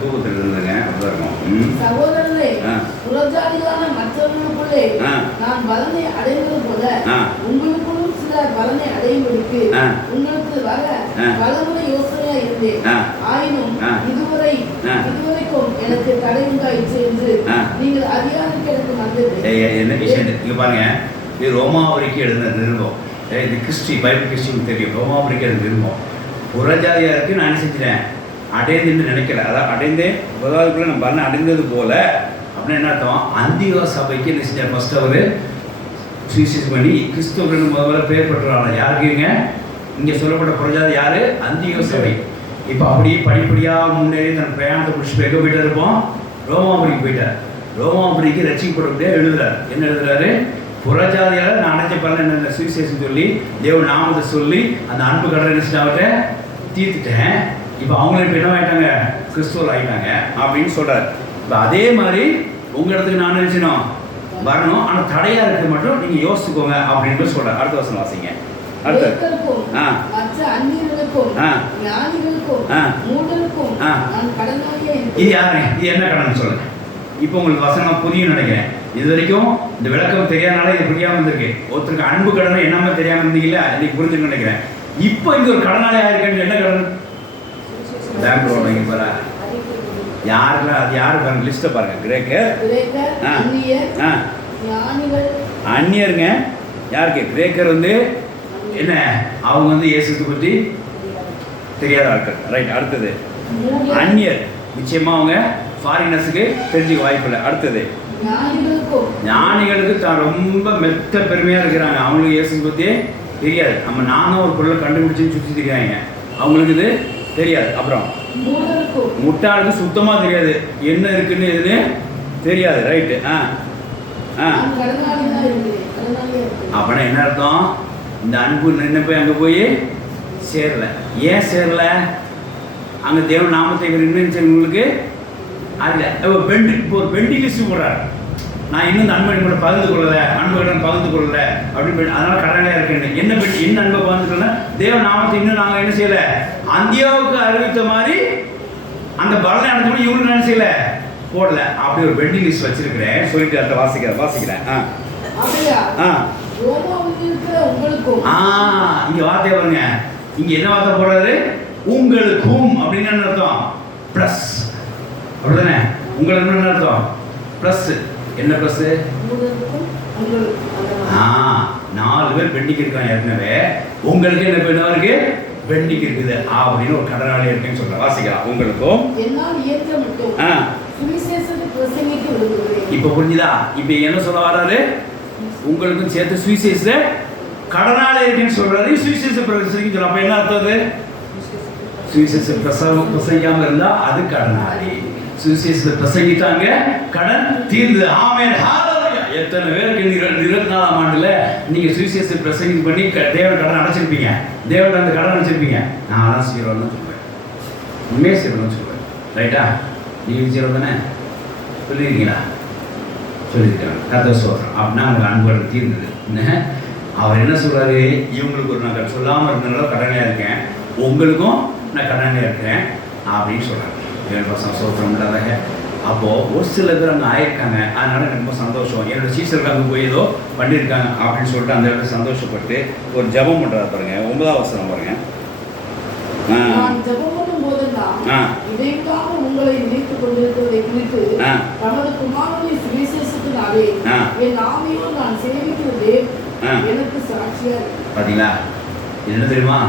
தூக்கத்தில் இருந்துங்க. அப்படிதான் இருக்கும். சகோதரர்களே, புறஜாதிகளான மற்றவர்களுக்குள்ளே நான் பலனை அடைவது போல உங்களுக்குள்ளும் சில பலனை அடையும்படிக்கு உங்களுக்கு வர பலமுறை யோசனையா இருந்தேன். ஆயினும் இதுவரைக்கும் எனக்கு தடை உண்டாயிற்று என்று நீங்கள் அதிகாரிக்கு எனக்கு நல்லது. என்ன விஷயம் இங்க பாருங்க, இது ரோமாவரிக்கு எழுதின நிருபம். இது கிறிஸ்டி பைபிள் கிறிஸ்டின் தெரியும். ரோமாவரிக்கு எழுதின நிருபம். புறஜாதியாருக்கு நான் என்ன செஞ்சிட்டேன்? அடைந்துன்னு நினைக்கல. அதான் அடைந்தேன் முதலாவதுக்குள்ள நம்ம பலனை அடைந்தது போல அப்படின்னு என்ன அர்த்தம்? அந்தியோக சபைக்கு என்ன செஞ்சார்? ஃபர்ஸ்ட் அவர் சுவிசேஷம் பண்ணி கிறிஸ்துவர்கள் முதல்ல பேர் பெற்றுறாங்க. யாருக்குங்க? இங்கே சொல்லப்பட்ட புறஜாதி யாரு? அந்தியோக சபை. இப்போ அப்படியே படிப்படியாக முன்னேறி தன் பிரயாணத்தை முடிச்சுட்டு எங்கே போயிட்டு இருப்போம்? ரோமாபுரிக்கு போயிட்டார். ரோமாபுரிக்கு ரட்சிக்கப்படக்கூடிய எழுதுறாரு. என்ன எழுதுறாரு? புறஜாதியால் நான் அடைஞ்ச பலன் என்ன சுவிசேஷம் சொல்லி தேவ நாமத்தை சொல்லி அந்த அன்பு கடனை நினைச்சிட்டு தீர்த்துட்டேன். இப்போ அவங்களும் இப்போ என்ன ஆகிட்டாங்க? கிறிஸ்துவர் ஆகிட்டாங்க அப்படின்னு சொல்கிறார். இப்போ அதே மாதிரி உங்கள் இடத்துக்கு நான் நினைச்சினோம் வரணும், ஆனால் தடையாக இருக்கிறது மட்டும் நீங்கள் யோசிச்சுக்கோங்க அப்படின்னு சொல்கிறார். அடுத்த வசனம் வாசிங்க. இது யாரு? இது என்ன கடன் சொல்லுங்க. இப்போ உங்களுக்கு வசனம் புரியும் நினைக்கிறேன். இது வரைக்கும் இந்த விளக்கம் தெரியாதனால இது புரியாமல் இருந்திருக்கு. ஒருத்தருக்கு அன்பு கடனை என்னமே தெரியாமல் இருந்தீங்களா? இன்னைக்கு புரிஞ்சுன்னு நினைக்கிறேன். இப்போ இங்கே ஒரு கடனாளி ஆயிருக்கேன். என்ன கடன்? பேங்க் லோன் வாங்கி போற யாருல அது யாரு பாருங்க, லிஸ்ட்டை பாருங்க. கிரேக்கர், அந்நியருங்க. யாருக்கு? கிரேக்கர் வந்து என்ன, அவங்க வந்து இயேசுவை பற்றி தெரியாத ஆட்கள். ரைட். அடுத்தது அந்நியர். நிச்சயமா அவங்க ஃபாரினர்ஸுக்கு தெரிஞ்சுக்க வாய்ப்பு இல்லை. அடுத்தது ஞானிகளுக்கு தான் ரொம்ப மெத்த பெருமையாக இருக்கிறாங்க. அவங்களுக்கு இயேசுவை பற்றியே தெரியாது. நம்ம நானும் ஒரு பொருளை கண்டுபிடிச்சுன்னு சுற்றி தெரியாங்க, அவங்களுக்கு இது தெரியாது. அப்புறம் முட்டாளுக்கு சுத்தமாக தெரியாது என்ன இருக்குன்னு எதுன்னு தெரியாது. ரைட்டு. அப்படின்னா என்ன அர்த்தம்? இந்த அன்பு நின்று போய் அங்கே போய் சேரல. ஏன் சேரல? அங்கே தேவன் நாமத்தை உங்களுக்கு அதில் பெண்டு இப்போ ஒரு பெண்டிங் லிஸ்ட் போடுறாரு. நான் இன்னும் இந்த அன்பை கூட பகிர்ந்து கொள்ளலை, அன்பு கடன் பகிர்ந்து கொள்ளலை அப்படின்னு. அதனால் கடனாக இருக்கேன். என்ன பெட்டி? என்ன அன்பை பகிர்ந்து கொள்ள? தேவ நாமத்தை இன்னும் நாங்கள் என்ன செய்யலை? அந்தியாவுக்கு அறிவித்த மாதிரி அந்த பலனை அடைஞ்சு இவங்களுக்கு என்ன செய்யலை? போடல. அப்படி ஒரு பெண்டிங் லிஸ்ட் வச்சிருக்கிறேன் சொல்லிட்டு அதை வாசிக்கிறேன். இங்க வார்த்தை பாருங்க. இங்க என்ன வார்த்தை போடுறாரு? உங்களுக்கும் அப்படின்னு என்ன அர்த்தம்? பிளஸ். அப்படிதானே? உங்களுக்கு என்ன அர்த்தம்? பிளஸ். என்ன பிளஸ்? 4 பேர் பெண்டிங் இருக்காங்க ஏற்கனவே. உங்களுக்கு என்ன பெண்ணா இருக்கு? பெண்டிங் இருக்குது அப்படின்னு ஒரு கடனாளி இருக்குன்னு சொல்ற. வாசிக்கலாம். உங்களுக்கும் இப்ப புரிஞ்சுதா? இப்ப என்ன சொல்ல வர்றாரு? உங்களுக்கும் சேர்த்து சுவிசேஷ கடனாளி இருக்குன்னு சொல்றாரு. சுவிசேஷ பிரசங்கிக்க சொல்ற. அப்ப என்ன அர்த்தம்? சுவிசேஷ பிரசங்கிக்காம இருந்தா அது கடனாளி. சுவிசேஷத்தை பிரசங்கிட்டாங்க, கடன் தீர்ந்து. ஆமென், ஹல்லேலூயா. எத்தனை பேருக்கு 24ஆம் ஆண்டுல நீங்க சுவிசேஷத்தை பிரசங்கி பண்ணி தேவன் கடன் அடைச்சிருப்பீங்க, தேவன் அந்த கடன் அடைச்சிருப்பீங்க. நான் தான் செய்யறோம்னு சொல்லுவேன், உண்மையே செய்யறோம்னு சொல்லுவேன். ரைட்டா? நீங்க செய்யறோம் தானே? சொல்லியிருக்கீங்களா? சொல்லியிருக்காங்க. கதை சொல்றோம். அப்படின்னா உங்களுக்கு அன்பு தீர்ந்தது. அவர் என்ன சொல்றாரு? இவங்களுக்கு ஒரு நான் சொல்லாமல் இருந்தனால கடனையா இருக்கேன், உங்களுக்கும் நான் கடனையா இருக்கிறேன் அப்படின்னு சொல்றாரு. சோத்திரம்ன்றதாக. அப்போது ஒரு சில பேர் அங்கே ஆயிருக்காங்க, அதனால எனக்கு ரொம்ப சந்தோஷம். என்னோட சீசருக்கு அங்கே போய் ஏதோ பண்ணியிருக்காங்க அப்படின்னு சொல்லிட்டு அந்த இடத்துல சந்தோஷப்பட்டு ஒரு ஜபம் பண்ணுறாரு பாருங்க. 9ஆம் வசனம் பாருங்க. உங்களை நினைத்துக் கொண்டிருக்கிறதை குறித்து தமது குமாரனை சுவிசேஷத்தினாலே என் ஆவியோ நான் சேவிக்கிறது எனக்கு சாட்சியா. பார்த்தீங்களா? என்ன தெரியுமா?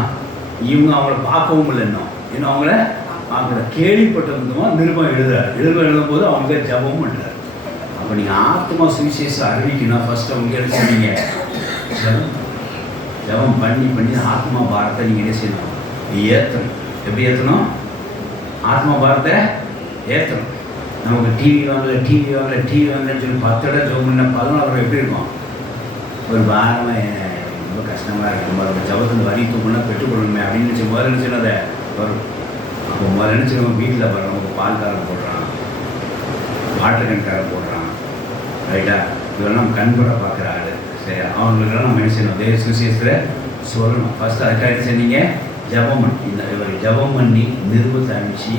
இவங்க அவங்கள பார்க்கவும் இல்லை, இன்னும் அவங்கள பார்க்கல. கேள்விப்பட்ட விதமாக நிருபம் எழுதும் போது அவங்க ஜபமும் பண்ணுறாரு. அப்போ நீங்கள் ஆத்மா சுவிசேஷம் அறிவிக்கணும். ஃபர்ஸ்ட் அவங்க என்ன சொன்னீங்க? ஜபம் பண்ணி ஆத்மா பாரத்தை நீங்கள் என்ன செய்யணும்? ஏற்றணும். எப்படி ஏற்றணும்? ஆத்மா பாரத்தை ஏற்றணும். நமக்கு டிவி வாங்கலன்னு சொல்லி 10 இடம் ஜபம் பண்ண 11 எப்படி இருக்கும்? ஒரு பாரமாக ரொம்ப கஷ்டமாக இருக்கும். ஜபத்தில் வரி தூக்கணும் பெற்றுக்கொள்ளணுமே அப்படின்னு நினச்சி முதல்ல நினச்சினதை வரும். அப்போ முதல்ல நினச்சி நம்ம வீட்டில் வர்றோம், நம்ம பால்காரன் போடுறான், வாட்டர் கேன்காரன் போடுறான். ரைட்டா? இதெல்லாம் நம்ம கண்பட பார்க்குற ஆள். சரி, அவங்களுக்கெல்லாம் நம்ம என்ன செய்யணும்? தேவ சுவிசேஷத்தில் சொல்லணும். ஃபஸ்ட்டு அதுக்காக என்ன செஞ்சீங்க? ஜபம் பண்ணி. இவர் ஜபம் பண்ணி நிருபத்தை அனுப்பிச்சு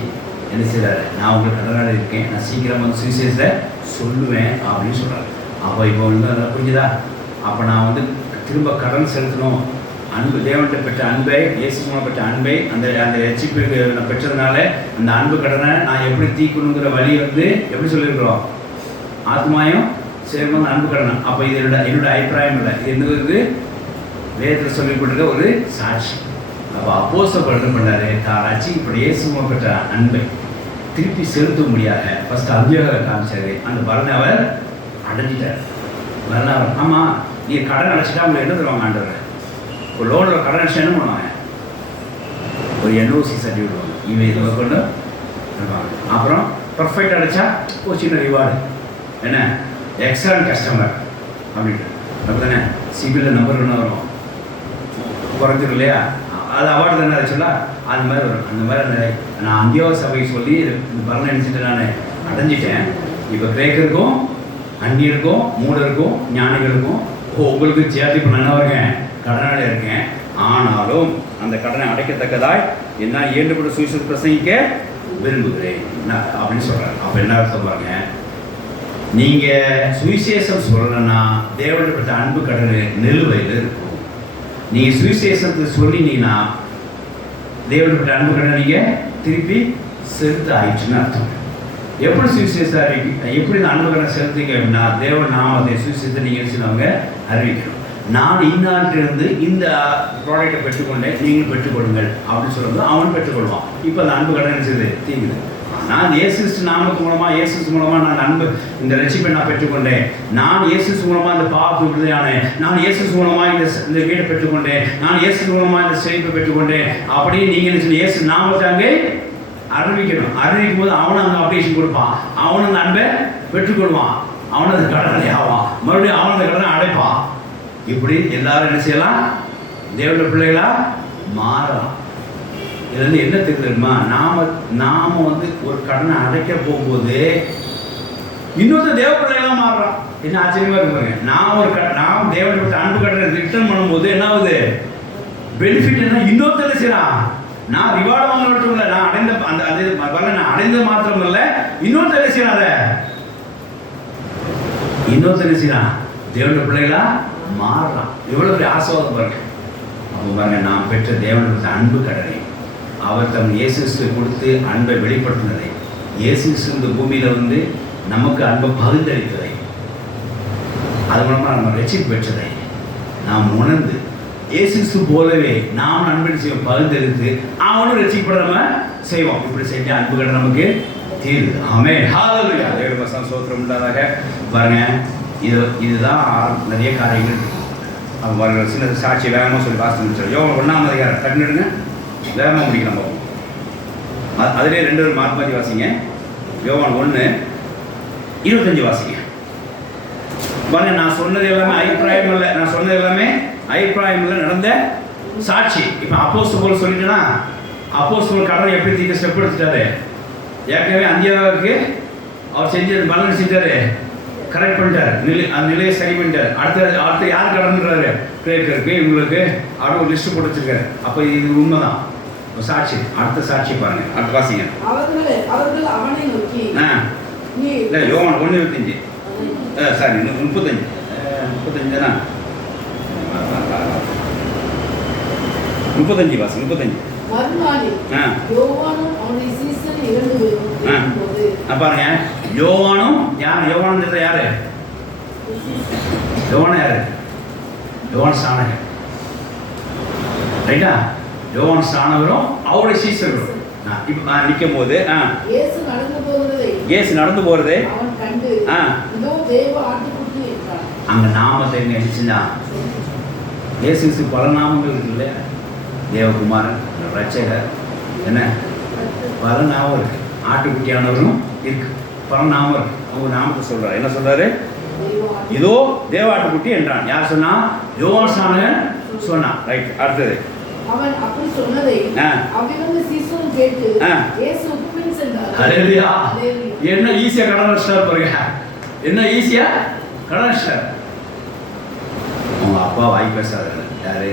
என்ன செய்கிறாரு? நான் உங்களுக்கு கடனாளி இருக்கேன், நான் சீக்கிரம் வந்து சுவிசேஷத்தை சொல்லுவேன் அப்படின்னு சொல்கிறாரு. அப்போ இப்போ வந்து அதெல்லாம் புரிஞ்சுதா? அப்போ நான் வந்து திரும்ப கடன் செலுத்தணும். அன்பு தேவன்கிட்ட பெற்ற அன்பை, இயேசு மூலம் பெற்ற அன்பை, அந்த ரட்சிப்புக்கு நான் பெற்றதுனால அந்த அன்பு கடனை நான் எப்படி தீக்கணுங்கிற வழி வந்து எப்படி சொல்லியிருக்கிறோம்? ஆத்மாயம் சேர்மன் அன்பு கடனை. அப்போ இது என்னோட அபிப்பிராயம் இல்லை, இது என்னது? வேதத்தில் சொல்லிக்கொண்டிருக்க ஒரு சாட்சி. அப்போ அப்போஸ்தலர் என்ன பண்ணாரு? தான் ரட்சிக்கப்பட்ட இயேசு மூலம் பெற்ற அன்பை திருப்பி செலுத்த முடியாத ஃபர்ஸ்ட் அபியோகத்தை காமிச்சாரு. அந்த பலனை அவர் அடைஞ்சிட்டார். பலனை அவர் ஆமாம், நீங்கள் கடன் அடைச்சிட்டா உங்களுக்கு என்ன தருவாங்க? ஆண்டவர் ஒரு லோனில் கடன் அடைச்சா என்ன பண்ணுவாங்க? ஒரு NOC சர்டிஃபிகேட் வாங்க. இவன் இதை கொண்டு அப்புறம் பர்ஃபெக்ட் அடைச்சா ஒரு சின்ன ரிவார்டு, என்ன எக்ஸலன்ட் கஸ்டமர் அப்படின்ட்டு. அப்படி தானே சிபிலில் நம்பர் ஒன்று வரும், குறைஞ்சிடும் இல்லையா, அது அவார்டு தானே ஆச்சுங்களா, அந்த மாதிரி வரும். அந்த மாதிரி அந்த நான் அந்தியோக சபை சொல்லி இந்த பலனை நினச்சிட்டு நான் அடைஞ்சிட்டேன். இப்போ கிரேக்கருக்கும் அந்நியருக்கும் மூடருக்கும் ஞானிகளுக்கும் உங்களுக்கு சேர்த்து இப்போ நல்லா இருக்கேன், கடனாளியாக இருக்கேன். ஆனாலும் அந்த கடனை அடைக்கத்தக்கதாய் என்ன ஏண்டுபட சுவிசேஷம் பிரசங்கிக்க விரும்புகிறேன் அப்படின்னு சொல்கிறாங்க. அப்போ என்ன அர்த்தம் பாருங்க, நீங்கள் சுவிசேஷம் சொல்லலைன்னா தேவனுடைய பட்ட அன்பு கடனை நிலுவையில் இருக்கும். நீங்கள் சுவிசேஷத்தை சொல்லினீங்கன்னா தேவனுடைய பட்ட அன்பு கடனை நீங்கள் திருப்பி செலுத்த ஆயிடுச்சுன்னு அர்த்தம். எப்படி சுவிசேஷம் எப்படி இந்த அன்பு கடனை செலுத்திங்க அப்படின்னா தேவன் நாமத்தை சுவிசேஷத்தை நீங்கள் சொன்னவங்க அறிவிக்கணும். நான் இந்நாட்டிலிருந்து இந்த ப்ராடக்டை பெற்றுக்கொண்டேன், நீங்களும் பெற்றுக்கொள்ளுங்கள் அப்படின்னு சொல்லும்போது அவன் பெற்றுக்கொள்வான். இப்போ அந்த அன்பு கடனை செய்து தீங்குது. நான் இயேசு நாமத்து மூலமாக இயேசு மூலமாக நான் அன்பு இந்த ரட்சிப்பை நான் பெற்றுக்கொண்டேன், நான் இயேசு மூலமாக இந்த பாவத்தை விடுதலையானேன், நான் இயேசு மூலமாக இந்த வீடை பெற்றுக்கொண்டேன், நான் இயேசு மூலமாக இந்த செழிப்பை பெற்றுக்கொண்டேன் அப்படின்னு நீங்கள் சொல்லி இயேசு நாமத்தை அங்கே அறிவிக்கணும். அறிவிக்கும் போது அவனும் அங்கே அப்டேஷன் கொடுப்பான், அவனும் அந்த அன்பை பெற்றுக்கொள்வான், அவனும் அந்த கடனை ஆவான், மறுபடியும் அவன் அந்த கடனை அடைப்பான். இப்படி எல்லாரும் என்ன செய்யலாம், தேவனுடைய பிள்ளைகளா மாறலாம். இது வந்து என்ன தெரியுமா, நாம வந்து ஒரு கடனை அடைக்க போகும்போது இன்னொருத்த தேவ பிள்ளைகளா மாறுறான். என்ன ஆச்சரியமா இருக்குங்க, நாம் தேவனுடைய அன்பு கடனை ரிட்டர்ன் பண்ணும்போது என்ன ஆகுது, பெனிஃபிட் என்ன, இன்னொருத்தர் செய்யறான். நான் ரிவார்டு வாங்க மட்டும் இல்லை, நான் அடைந்த அந்த அது நான் அடைந்தது மாத்திரம் இல்லை, இன்னொருத்தர் செய்யறாத இன்னொருத்தர் செய்யறான், தேவனுடைய பிள்ளைகளா மாறுறான். எவ்வளவு பெரிய ஆசீர்வாதம் பாருங்க. அப்போ பாருங்க, நாம் பெற்ற தேவனுடைய அன்பு கடனை, அவர் தம் இயேசு கொடுத்து அன்பை வெளிப்படுத்தினதை, இயேசு இந்த பூமியில் வந்து நமக்கு அன்பை பகிர்ந்தளித்ததை, அது மூலமாக நம்ம ரட்சிப்பு பெற்றதை நாம் உணர்ந்து இயேசு போலவே நாம் அன்பு செய்வோம், பகிர்ந்தளித்து அவனும் ரட்சிக்கப்பட நம்ம செய்வோம். இப்படி செஞ்ச அன்பு கடை நமக்கு தீருது. ஆமென், ஹல்லேலூயா. தேவனுடைய ஸ்தோத்திரம் உண்டாதாக. பாருங்க, இதுதான் நிறைய காரியங்கள். அவங்க சின்ன சாட்சி வேகமாக சொல்லி வாசிச்சு யோகா 1ஆம் அதிகாரம் கட்டுனுடுங்க, வேகமாக முடிக்கலாம் போகும். அதிலே 2 மாற்றி வாசிங்க. யோவான் 1:25 வாசிங்க. பாருங்க, நான் சொன்னது எல்லாமே அபிப்பிராயம் இல்லை, நான் சொன்னது எல்லாமே அபிப்பிராயம் இல்லை, நடந்த சாட்சி. இப்போ அப்போஸ்தலர் சொல்லிட்டேன்னா, அப்போஸ்தலர் கடனை எப்படி தீர்க்க ஸ்டெப் எடுத்துட்டாரு. ஏற்கனவே அந்தியோவுக்கு அவர் செஞ்சது பலன் செஞ்சாரு, கரெக்ட் பண்ணிட்டார், அந்த நிலையை சரி பண்ணிட்டார். அடுத்த யார் கடன்றாரு, கிரேக்கருக்கு இவங்களுக்கு அவர் ஒரு லிஸ்ட் போட்டு வச்சிருக்காரு. அப்போ இது உண்மைதான் சாட்சி. அடுத்த சாட்சி பாருங்க, அடுத்த வாசிங்க. அவர்கள் அவனை நோக்கி இல்லை யோவான் 1:25 சாரி 35 தானே, 35 வாசி 35. பாருங்க, யோவானும் யார், யோவான் யாரு, யோவான் யாரு, யோவான் ஸ்நானகர், ரைட்டா. யோவான் ஸ்நானகரும் அவருடைய சீசர்களும் இப்போ நிற்கும் போது இயேசு நடந்து போறதே அங்க நாமத்தை எங்க அடிச்சுன்னா, இயேசு பல நாமங்கள் இருக்குல்ல, தேவகுமாரன், ரட்சகர், என்ன பல நாமம் இருக்கு, ஆட்டுக்குட்டியானவரும் இருக்கு, பல நாமம் இருக்கு. அவங்க நாமத்தை சொல்றாரு. என்ன சொல்றாரு, இதோ தேவாட்டுக்குட்டி என்றான். யார் சொன்னா, யோவான் ஸ்நானகன் சொன்னான். ரைட். அடுத்தது அவன் அப்படி சொன்னதை அவிவந்த சீசரும் கேட்டு இயேசுவுக்கு பின் சென்றார். ஹல்லேலூயா. என்ன ஈஸியா கடன் ஸ்டார் பாருங்க, என்ன ஈஸியா கடன் ஸ்டார். அவங்க அப்பா வாய் பேசுறாரு. யாரு,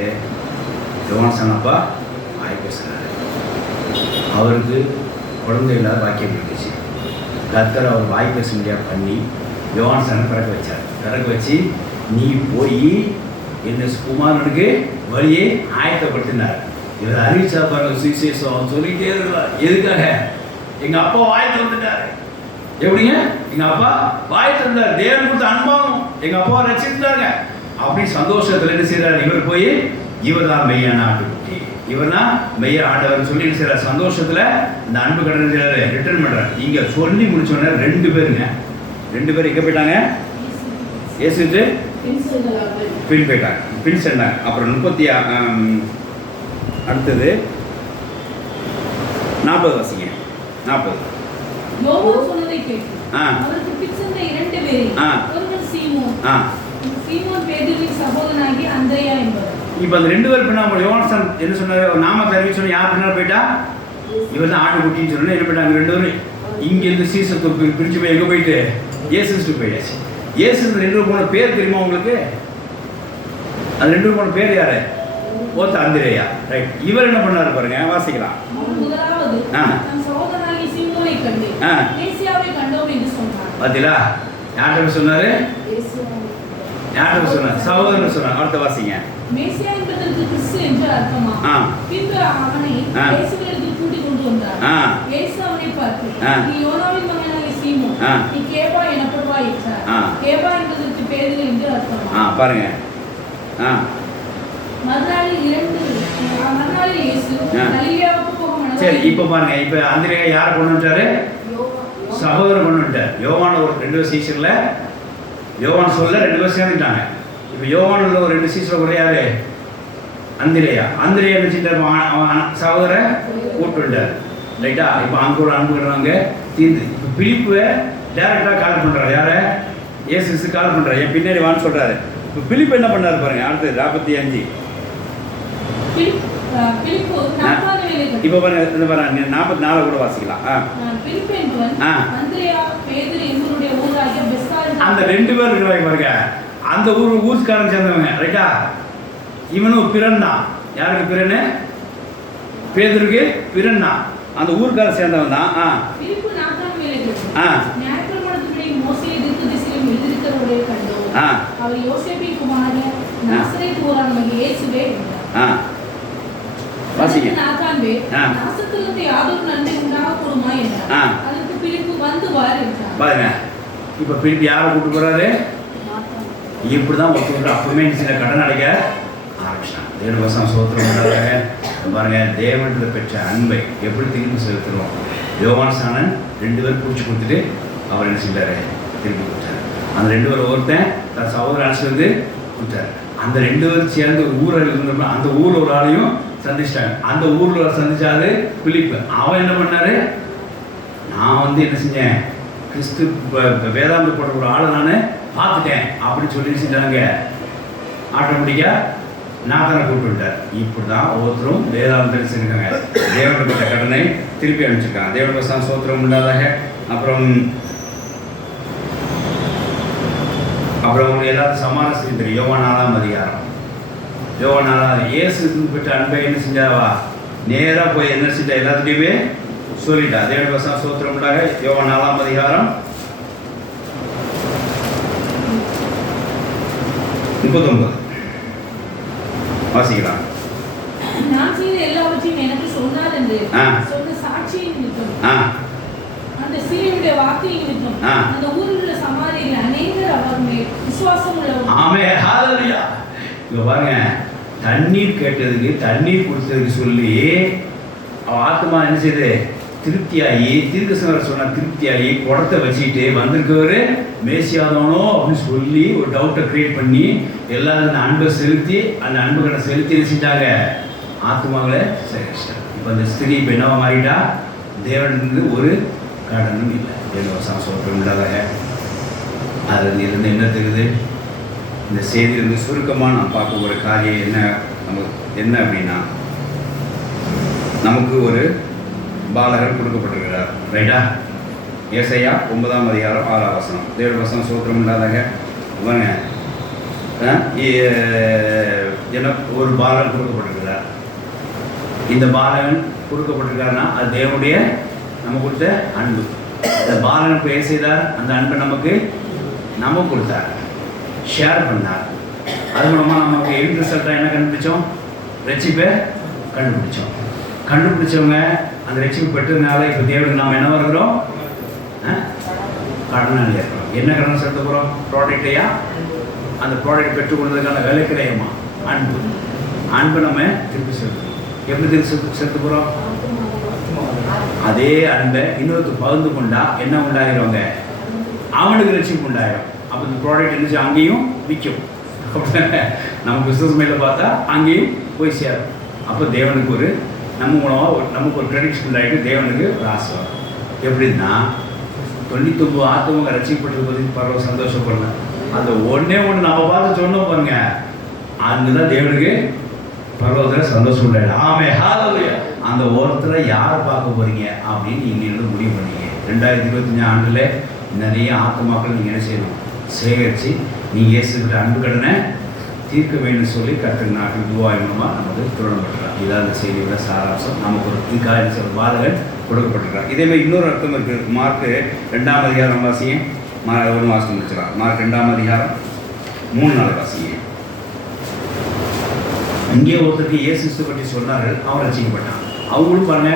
யோவான் அப்பா வாய் பேசுறாரு. அவருக்கு குழந்தை இல்லாத வாக்கியம் இருந்துச்சு. கர்த்தர் அவர் வாய் பேச முடியாது பண்ணி யோவான் பிறக்க வச்சார். பிறக்க வச்சு நீ போய் என்ன குமாரனுக்கு வழியை ஆயத்தப்படுத்தினார். இவர் அறிவிச்சா பாருங்க, சுவிசேஷம் சொல்லிட்டே இருக்கிறார். எதுக்காக, எங்க அப்பா வாய் திறந்துட்டாரு. எப்படிங்க, எங்க அப்பா வாய் திறந்தார், தேவன் கொடுத்த அன்பாகும் எங்க அப்பா ரசித்தாங்க. அப்படி சந்தோஷத்துல என்ன செய்யறாரு, இவர் போய் இவர் தான் மெய்யான ஆட்டுக்குட்டி, இவர் தான் மெய்ய ஆண்டவர் சொல்லி என்ன செய்யறாரு, சந்தோஷத்துல இந்த அன்பு கடன் ரிட்டர்ன் பண்றாரு. இங்க சொல்லி முடிச்சோடனே 2 பேருங்க, 2 பேர் எங்க போயிட்டாங்க, ஏசுட்டு பின் போயிட்டாங்க, பின் சென்றாங்க. அப்புறம் 30 அடுத்தது 40 வாசிங்க. 40 யோவான் சொன்னதை கேட்டு ஆ. அவருக்கு பின்சென்ற 2 பேரில் ஆ. ஒருவன் சீமோன் ஆ. சீமோன் பேதுருவின் சகோதரனாகிய அந்திரேயா என்பவர். இப்போ அந்த 2 பேர் பின்னா யோவான் என்ன சொன்னாரு? நாம அறிவி சொன்ன யார் பின்னால் போயிட்டா? இவர் தான் ஆட்டுக்குட்டின்னு சொன்னா என்ன போயிட்டாங்க 2 பேரும் இங்கிருந்து சீசத்தை பிரிச்சு போய் எங்கே போயிட்டு இயேசுட்டு போயாச்சு. இயேசு 2 போன பேர் தெரியுமா உங்களுக்கு? அது 2 போன பேர் யாரு? ஓத்த அந்திரேயா. ரைட். இவர் என்ன பண்ணாரு பாருங்க, வாசிக்கலாம். முதலாவது தன் சகோதரனாகிய சீமோனை கண்டு மேசியாவை கண்டோம் என்று சொன்னார். பாத்தீங்களா? யார்கிட்ட சொன்னாரு? யார்கிட்ட சொன்னார்? சகோதரன் சொன்னார். அடுத்த வாசிங்க. மேசியா என்பதற்கு கிறிஸ்து என்று அர்த்தமா? பின்பு அவனை இயேசுவிற்கு கூட்டிக் கொண்டு வந்தார். இயேசு அவனை பார்த்து, நீ யோனாவின் மகனாகிய சீமோன், நீ கேபா எனப்படுவாய் என்றார். கேபா என்பதற்கு பேதுரு என்று அர்த்தமா? பாருங்க. மறுநாளில் இயேசு கலிலேயாவுக்கு போக மனதாய். சரி, இப்போ பாருங்க. இப்போ அந்திரேயா யாரை கொண்டு வந்துட்டாரு? சகோதரன் கொண்டு வந்துட்டார். யோவான் ஒரு 2 சீசன்ல யோவான் சொல்ல 2 பேர் சேர்ந்துட்டாங்க. இப்போ யோவான் உள்ள ஒரு 2 சீசன் கூட யாரு? அந்திரேயா. அந்திரேயா வச்சுட்டார் அவன் சகோதர கூட்டுட்டார். ரைட்டா? இப்போ அங்கே ஒரு அனுப்புகிறாங்க தீர்ந்து. இப்போ பிலிப்பு டேரக்டாக கால் பண்ணுறாரு. யாரை? இயேசு கால் பண்ணுறாரு. என் பின்னாடி வான்னு சொல்கிறாரு. இப்போ பிலிப்பு என்ன பண்ணாரு பாருங்க. அடுத்தது 45. இப்போ பாருங்க, இந்த பாருங்க 44 கூட வாசிக்கலாம். அந்த 2 பேர் இருக்கிறாங்க பாருங்க. அந்த ஊருக்காரன் சேர்ந்தவங்க. ரைட்டா? இவனும் பிறன் தான். யாருக்கு பிறன்னு? பேதுருக்கு பிறன் தான். அந்த ஊருக்காரன் சேர்ந்தவன் தான். அவர் யோசேப்பின் குமாரனாகிய நாசரேத் ஊரானாகிய இயேசுவே என்றார். வாசிங்க. நாத்தான்வே நாசத்திலிருந்து யாதொரு நன்மை உண்டாகக்கூடுமா என்றார். அதற்கு பிலிப்பு வந்து வார் என்றார். பாருங்க. இப்போ பிலிப்பு யாரை கூப்பிட்டு போறாரு? இப்படிதான் ஒருத்தர் அப்பவுமே சில கடன் அடைக்க ஆரம்பிச்சான். தேவவசம் சோத்திரம் உண்டாக பாருங்க. தேவனிடத்தில் பெற்ற அன்பை எப்படி திருப்பி செலுத்துறோம்? யோவான் ஸ்நானன் 2 பேர் பிடிச்சி கொடுத்துட்டு அவர் என்ன செஞ்சாரு? திருப்பி கொடுத்தாரு. அந்த 2 பேர் ஒருத்தன் தன் சகோதரன் அழைச்சிட்டு வந்து கொடுத்தாரு. அந்த 2 பேரும் சேர்ந்து ஊரில் இருந்தப்ப அந்த ஊரில் ஒரு ஆளையும் சந்திச்சிட்டாங்க. அந்த ஊரில் சந்திச்சாரு பிலிப்பு. அவன் என்ன பண்ணாரு? நான் வந்து என்ன செஞ்சேன்? கிறிஸ்து வேதாந்த போட்ட ஒரு ஆளை நான் பார்த்துட்டேன் அப்படின்னு சொல்லி செஞ்சாங்க. ஆட்டோமேட்டிக்காக நாத்தனை கூப்பிட்டு விட்டார். இப்படி தான் ஒவ்வொருத்தரும் வேதாந்தம் செஞ்சுருக்காங்க. தேவனுடைய கடனை திருப்பி அனுப்பிச்சிருக்காங்க. தேவனுடைய சோத்திரம் உண்டாதாக. அப்புறம் எல்லாரும் சமாள செஞ்சு யோவான் 4ஆம் அதிகாரம். யோவான் 4 இயேசு பெற்ற அன்பை என்ன செஞ்சாவா? நேராக போய் என்ன செஞ்சா? எல்லாத்துட்டையுமே சொல்லிட்டா. தேவனுடைய சோத்திரம் உண்டாக. யோவான் 4ஆம் அதிகாரம் 39 வாசிக்கலாம். நான் செய்த எல்லாவற்றையும் எனக்கு சொன்னார் என்று சொன்ன சாட்சியின் நிமித்தம், அந்த சீரியனுடைய வார்த்தையின் நிமித்தம் அந்த ஊரில் உள்ள சமாரியர்கள் அநேகர் அவர் மேல் விசுவாசம் உள்ளவர். ஆமென். ஹalleluya. இங்க பாருங்க. தண்ணீர் கேட்டதுக்கு தண்ணீர் கொடுத்ததுக்கு சொல்லி அவ ஆத்மா என்ன செய்யுது? திருப்தியாகி தீர்க்கதரிசனம் சொன்ன திருப்தியாகி குடத்தை வச்சுக்கிட்டு வந்திருக்கவர் மேசியாதானோ அப்படின்னு சொல்லி ஒரு டவுட்டை கிரியேட் பண்ணி எல்லாரும் அந்த அன்பை செலுத்தி அந்த அன்பு கடை செலுத்தி செஞ்சாங்க. ஆத்மாவில் சேகரிச்சிட்டாங்க. இப்போ அந்த ஸ்திரீ இப்போ என்னவா மாறிட்டா? தேவனிலிருந்து ஒரு கடனும் இல்லை. தேவவசம் சோத்திரம் உண்டாதாக. அதில் இருந்து என்ன தெரியுது? இந்த செய்தியிலிருந்து சுருக்கமாக நான் பார்க்க ஒரு காரியம் என்ன அப்படின்னா, நமக்கு ஒரு பாலகர் கொடுக்கப்பட்டிருக்கிறார். ரைட்டா? ஏசாயா 9ஆம் அதிகாரம் 6ஆம் வசனம். தேவவசம் சோத்திரம் உண்டாதாக. எனக்கு ஒரு பாலகன் கொடுக்கப்பட்டிருக்கிறார். இந்த பாலகன் கொடுக்கப்பட்டிருக்காருன்னா அது தேவனுடைய நம்ம கொடுத்த அன்பு. இந்த பாலகன் என்ன செய்தார்? அந்த அன்பை நமக்கு கொடுத்தார், ஷேர் பண்ணார். அது மூலமாக நமக்கு எண்ட் ரிசல்ட்டாக என்ன கண்டுபிடிச்சோம்? ரட்சிப்பை கண்டுபிடிச்சவங்க அந்த ரட்சிப்பு பெற்றதுனால இப்போ தேவனுக்கு நாம் என்ன வருகிறோம்? கடனாளி இருக்கிறோம். என்ன கடன் செலுத்த போகிறோம்? ப்ராடக்டையா? அந்த ப்ராடக்ட் பெற்றுக்கொள்வதற்கான வேலை கிடையாமா? அன்பு நம்ம திருப்பி செலுத்தணும். எப்படி திருப்பி செலுத்த போகிறோம்? அதே அன்பை இன்னொருத்தர் பகிர்ந்து கொண்டா என்ன உண்டாகிறவங்க? அவனுக்கு ரட்சிப்பு உண்டாயிரும். அப்போ இந்த ப்ராடக்ட் இருந்துச்சு அங்கேயும் விற்கும். நம்ம பிஸ்னஸ் மேல பார்த்தா அங்கேயும் போய் சேரும். அப்போ தேவனுக்கு ஒரு நம்ம மூலமாக நமக்கு ஒரு ப்ரெடிக்ஷன் ஆகிட்டு தேவனுக்கு ஒரு ஆசை வரும். எப்படின்னா 99 ஆத்மாங்க ரசிக்கப்பட்டது பற்றி பரவாயில்ல சந்தோஷப்படலாம். அந்த ஒன்னே ஒன்று நம்ம பார்த்து சொன்னோம் பாருங்க, அங்குதான் தேவனுக்கு பரலோகத்தில் சந்தோஷம் உண்டாயிடு. ஆமே ஹalleluya. அந்த ஓரத்தில் யாரை பார்க்க போறீங்க அப்படின்னு நீங்கள் முடிவு பண்ணீங்க. 2025 ஆண்டில் நிறைய ஆத்மாக்கள் நீங்கள் என்ன செய்யணும், சேகரித்து நீங்கள் இயேசுகிட்ட அன்பு கடனை தீர்க்க வேண்டும் சொல்லி கர்த்தர் நாட்டில் துவாய் மூலமாக நமக்கு திருடப்பட்டிருக்காங்க. இதான் அந்த செய்தியோட சாராம்சம். நமக்கு ஒரு இதுக்காக ஒரு பாதகன் கொடுக்கப்பட்டிருக்காங்க. இதேமாதிரி இன்னொரு அர்த்தம் இருக்குது. மார்க்கு 2ஆம் அதிகாரம் வாசியம், ஒன்று வாசம் முடிச்சிடலாம். மார்க் 2ஆம் அதிகாரம் 3-4 வாசிங்க. இங்கே ஒருத்தருக்கு இயேசு பற்றி சொன்னார்கள், அவன் ரசிக்கப்பட்டான். அவங்களும் பாருங்க,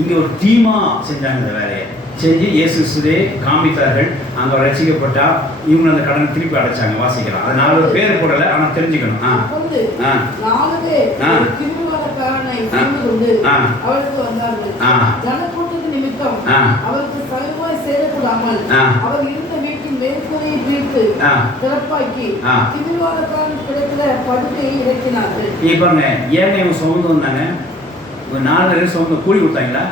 இங்கே ஒரு டீமா செஞ்சாங்க. இந்த வேலையை செஞ்சு இயேசுவே காமித்தார்கள். அங்கே ரசிக்கப்பட்டா இவங்க அந்த கடனை திருப்பி அடைச்சாங்க. வாசிக்கலாம். அது 4 பேர் போடலை, ஆனால் தெரிஞ்சுக்கணும். ஏங்க இவங்க சுமந்து வந்தாங்க, 4 பேரும் சுமந்து கூலி கொடுத்தாங்களா?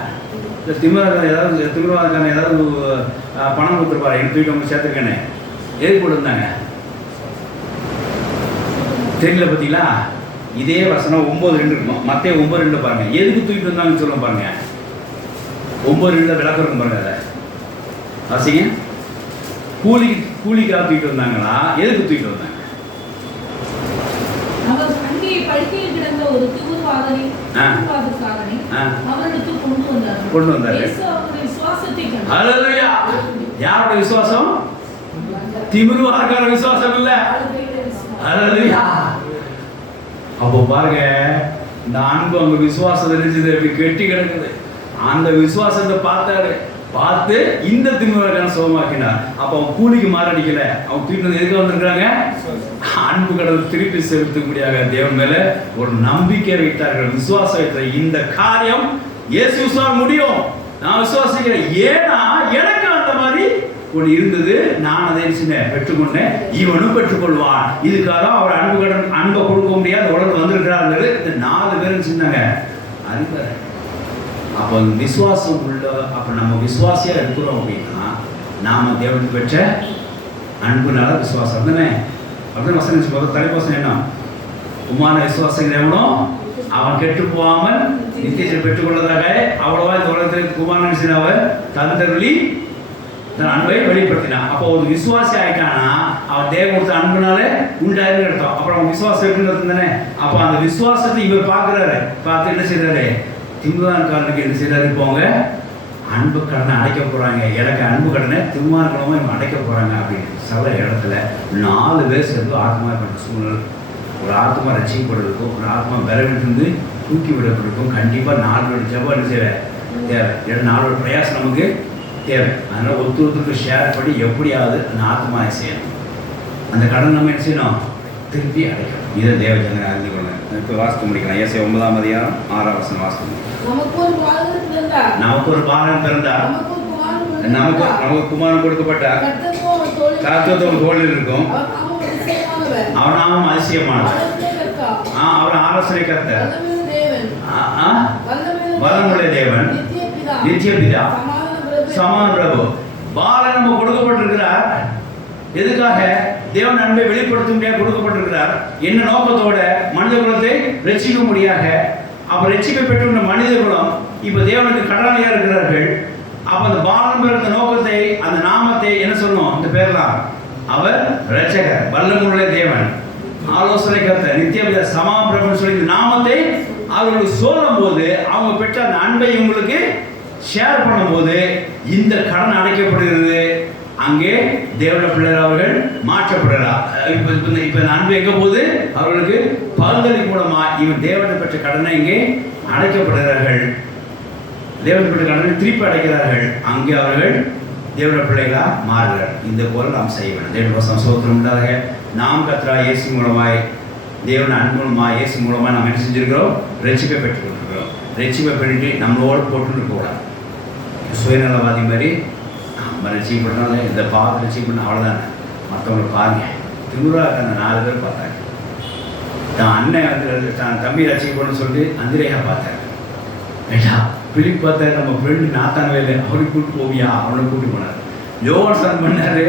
இந்த திமிர்வாதக்காரன் ஏதாவது பணம் கொடுத்துருப்பாரு, எனக்கு தூக்கிட்டு அவங்க சேர்த்துருக்கேன்னு எதுக்கு போட்டு வந்தாங்க தெரியல. பார்த்தீங்களா? இதே வசனம் 9:2 இருக்கும். மத்தேயு 9:2 பாருங்க. எதுக்கு தூக்கிட்டு வந்தாங்கன்னு சொல்ல பாருங்க. 9:2 விளக்கம் இருக்கும் பாருங்க. அதை வாசிங்க. கூலிக்காக தூக்கிட்டு வந்தாங்களா, எதுக்கு தூக்கிட்டு வந்தாங்க? கொண்டு வந்தாரு. யாரோட விசுவாசம்? திமிர்வாதக்கார விசுவாசம் இல்ல. அப்போ பாருங்க, இந்த அன்பு அங்க விசுவாசம் தெரிஞ்சது கெட்டி கிடக்குது. அந்த விசுவாசத்தை பார்த்தாரு, பார்த்து இந்த திமிர்வாதக்காரன் சுகமாக்கினார். அப்போ அவன் கூலிக்கு மாரடிக்கல. அவன் தூக்கிட்டு எதுக்கு வந்திருக்கிறாங்க? அன்பு கடவுள் திருப்பி செலுத்தக்கூடியாக தேவன் மேல ஒரு நம்பிக்கை வைத்தார்கள், விசுவாசம் வைத்த. இந்த காரியம் இயேசு விசுவாசம் முடியும், நான் விசுவாசிக்கிறேன். ஏன்னா எனக்கு அந்த மாதிரி ஒன்று இருந்தது, நான் அதை பெற்றுக்கொண்டேன், இவனும் பெற்றுக்கொள்வான். இதுக்காக அவர் அன்பை கொடுக்க முடியாது உலகம் வந்திருக்கிறார்கள். இந்த 4 பேரும் சின்னங்க அறிவார். அப்போ விசுவாசம் உள்ள, அப்போ நம்ம விசுவாசியா இருக்கிறோம் அப்படின்னா நாம தேவனுக்கு பெற்ற அன்புனால விசுவாசம் தானே. அப்படின்னு வசனம் சொல்ற தலைவசனம் என்ன? குமார விசுவாசங்கிறவனோ அவன் கெட்டு போகாமல் நித்தியத்தை பெற்றுக்கொள்ளதாக அவ்வளவா இந்த உலகத்தில் குமாரன் அவர் தந்தருளி தன் அன்பை வெளிப்படுத்தினான். அப்போ ஒரு விசுவாசி ஆயிட்டானா அவன் தேவ கொடுத்த அன்புனாலே உண்டாயிருந்து எடுத்தோம். அப்புறம் அவன் விசுவாசம் இருக்குன்னு தானே. அப்போ அந்த விசுவாசத்தை இவர் பார்க்குறாரு. பார்த்து என்ன செய்யறாரு? திமுககாரனுக்கு என்ன செய்யறாரு? போங்க அன்பு கடனை அடைக்க போறாங்க, எனக்கு அன்பு கடனை திருமானமா இவங்க அடைக்க போறாங்க அப்படின்னு சில இடத்துல 4 பேர் சேர்ந்து ஆத்மா பண்ண சூழ்நிலை. ஒரு ஆத்மா ரசிக்கப்படுறதுக்கும் ஒரு ஆத்மா விரவிலிருந்து தூக்கி விடப்படுறதுக்கும் கண்டிப்பாக 4 பேர் ஜபம் என்ன செய்ய தேவை. 4 பேர் பிரயாசம் நமக்கு தேவை. அதனால் ஒருத்தருக்கு ஷேர் பண்ணி எப்படியாவது அந்த ஆத்மாவை செய்யணும். அந்த கடன் நம்ம என்ன செய்யணும்? திருப்பி அடைக்கணும். இதை தேவ ஜனங்கள் அறிந்து கொள்ளணும். இப்போ வாசித்து முடிக்கலாம். ஏசாயா 9ஆம் அதிகாரம் 6ஆம் வசனம் வாசிக்கணும். நமக்கு ஒரு பாலன் பிறந்தார், நமக்கு குமாரன் கொடுக்கப்பட்டார், கர்த்தர் தோளில் இருக்கும், அவர் நாமம் அதிசயமானவர், அவர் ஆலோசனை கர்த்தர், வல்லமையுள்ள தேவன், நித்திய பிதா, சமாதான பிரபு. பாலன் நம்ம கொடுக்கப்பட்டிருக்கிறார். எதுக்காக? தேவன் அன்பை வெளிப்படுத்த முடியாது கொடுக்கப்பட்டிருக்கிறார். என்ன நோக்கத்தோட? மனித குலத்தை ரட்சிக்க முடியாக. அப்ப ரட்சிப்பை பெற்றுள்ள மனித குலம் இப்ப தேவனுக்கு கடனாளியா இருக்கிறார்கள். அப்ப அந்த பாலன் பிறந்த நோக்கத்தை, அந்த நாமத்தை என்ன சொல்லணும்? இந்த பேர்லாம் அவர் ரட்சகர், வல்லமையுள்ள தேவன், ஆலோசனை கர்த்தர், நித்திய பிதா, சமாதான பிரபுன்னு சொல்லி இந்த நாமத்தை அவர்களுக்கு சொல்லும் போது அவங்க பெற்ற அந்த அன்பை இவங்களுக்கு ஷேர் பண்ணும்போது இந்த கடன் அடைக்கப்படுகிறது. அங்கே தேவன பிள்ளைகள் அவர்கள் மாற்றப்படுகிறார். இப்ப அன்பு எங்க போது அவர்களுக்கு பகிர்ந்தளின் மூலமா இவன் தேவனை பெற்ற கடனை இங்கே அடைக்கப்படுகிறார்கள். தேவனை பெற்ற கடனை திருப்பி அடைக்கிறார்கள். அங்கே அவர்கள் தேவன பிள்ளைகளா மாறுகிறார். இந்த போல நாம் செய்ய வேண்டும். தேவன சோத்திரம் உண்டாக. நாம் கர்த்தரா இயேசு மூலமாய், தேவன் அன்பு மூலமாக இயேசு மூலமாக நாம் என்ன செஞ்சிருக்கிறோம்? ரட்சிப்பை பெற்றுக் கொண்டிருக்கிறோம். ரட்சிப்பை பண்ணிட்டு நம்மளோடு போட்டு போகலாம். சுயநலவாதி மாதிரி நம்ம ரசிக்க பண்ணாலே இந்த பாவத்தை ரசிக்க பண்ண அவ்வளோதானே. மற்றவங்களை பாருங்க, திருவிழாக்கு அந்த 4 பேர் பார்த்தாங்க. தான் அண்ணன் வந்து தான் தம்பி ரசிக்க பண்ணு சொல்லி அந்திரேயா பார்த்தாங்க. ஏட்டா பிலிப் பார்த்தாரு, நம்ம ஃப்ரெண்டு நாத்தானவே இல்லை, அவருக்கு கூப்பிட்டு போவியா? அவனை கூப்பிட்டு போனார். யோவான் பண்ணாரு.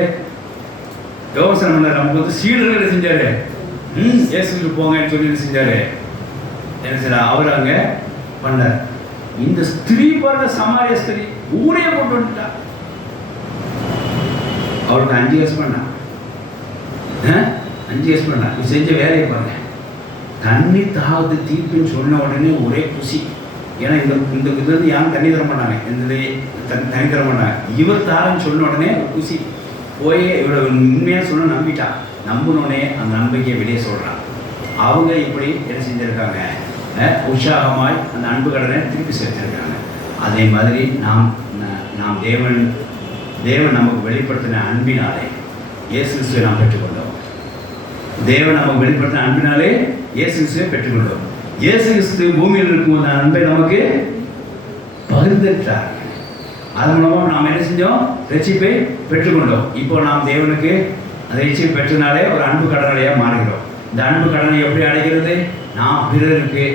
யோவான் பண்ணாரு. நமக்கு வந்து சீடர்கள் செஞ்சாரு. இயேசுக்கு போங்கன்னு சொல்லி செஞ்சாரு. என்ன செய்ய அவர் அங்க பண்ணார். இந்த ஸ்திரீ பாருங்க, சமாரிய ஸ்திரீ ஊரே கொண்டு வந்துட்டா. அவருக்கு 5 வயசு பண்ணா, 5 வயசு பண்ணா. செஞ்ச வேலையை பாருங்க. தண்ணி தாவது தீர்ப்புன்னு சொன்ன உடனே ஒரே குசி. ஏன்னா இந்த இதுலேருந்து யாரும் தண்ணி தர மாட்டாங்க, இந்த தண்ணி தர மாட்டாங்க. இவர் தாரன்னு சொன்ன உடனே குசி போய் இவரை உண்மையாக சொன்ன நம்பிட்டா. நம்பினோடனே அந்த நம்பிக்கையை வெளியே சொல்கிறான். அவங்க இப்படி என்ன செஞ்சுருக்காங்க, உற்சாகமாய் அந்த அன்பு கடனை திருப்பி சேர்த்திருக்காங்க. அதே மாதிரி நாம் தேவன் நமக்கு வெளிப்படுத்தின அன்பினாலே இயேசு கிறிஸ்துவை நாம் பெற்றுக்கொண்டோம். தேவன் நமக்கு வெளிப்படுத்தின அன்பினாலே இயேசு கிறிஸ்துவை பெற்றுக்கொண்டோம். இயேசு கிறிஸ்து பூமியில் இருக்கும் அந்த அன்பை நமக்கு பகிர்ந்துட்டார். அதன் மூலமாக நாம் என்ன செஞ்சோம், ரட்சிப்பை பெற்றுக்கொண்டோம். இப்போ நாம் தேவனுக்கு அந்த ரட்சிப்பை பெற்றனாலே ஒரு அன்பு கடனாளியாக மாறுகிறோம். இந்த அன்பு கடனை எப்படி அடைகிறது? நாம் பிறருக்கு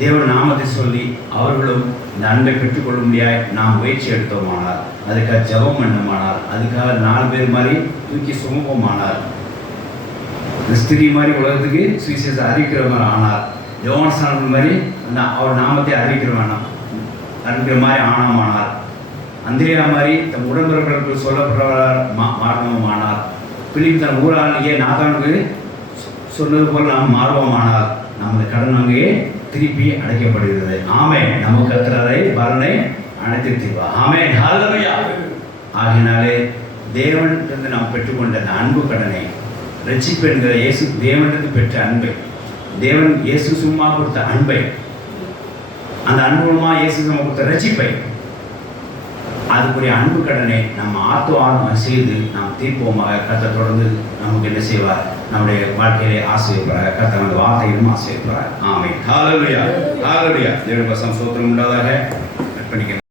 தேவன் நாமத்தை சொல்லி அவர்களும் இந்த அன்பை பெற்றுக்கொள்ள முடியாது நாம் முயற்சி எடுத்தோமானால், அதுக்காக ஜெபம் பண்ணோமானால், அதுக்காக 4 பேர் மாதிரி தூக்கி சுமப்போமானால், ஸ்திரீ மாதிரி உலகத்துக்கு சுவிசேஷத்தை அறிவிக்கிறவங்க ஆனால், யோவான் மாதிரி அவர் நாமத்தை அறிவிக்கிற மாதிரி ஆனோமானால், அந்திரியா மாதிரி தம் உடம்புகளுக்கு சொல்லப்படுறவர் மாறணுமானால், பிலிப் தன் ஊராளியே நாதானுக்கு சொன்னது போல் நாம் மாறுவோமானால், நமது கடன் அங்கேயே திருப்பி அடைக்கப்படுகிறது. ஆமென். நமக்கு கர்த்தரை பலனை அனைத்து தீர்வா. ஆமென். ஹல்லேலூயா. ஆகினாலே தேவனிடந்து நாம் பெற்றுக்கொண்ட அந்த அன்பு கடனை, ரட்சிப்பு என்கிற இயேசு தேவனிடந்து பெற்ற அன்பை, தேவன் இயேசு சும்மா கொடுத்த அன்பை, அந்த அன்பு மூலமாக இயேசு நம்ம கொடுத்த ரட்சிப்பை, அதுக்குரிய அன்பு கடனை நம்ம ஆத்மார்த்தமாக செய்து நாம் தீர்ப்போமாக. கர்த்தர் தொடர்ந்து நமக்கு என்ன செய்வார், நம்முடைய வாழ்க்கையிலே ஆசீர்வதிப்பார். கர்த்தர் அந்த வார்த்தையிலும் ஆசீர்வதிப்பார். ஆமென். ஹல்லேலூயா. ஹல்லேலூயா. தேவனுக்கு ஸ்தோத்திரம் உண்டாதாக. பண்ணிக்கிறேன்.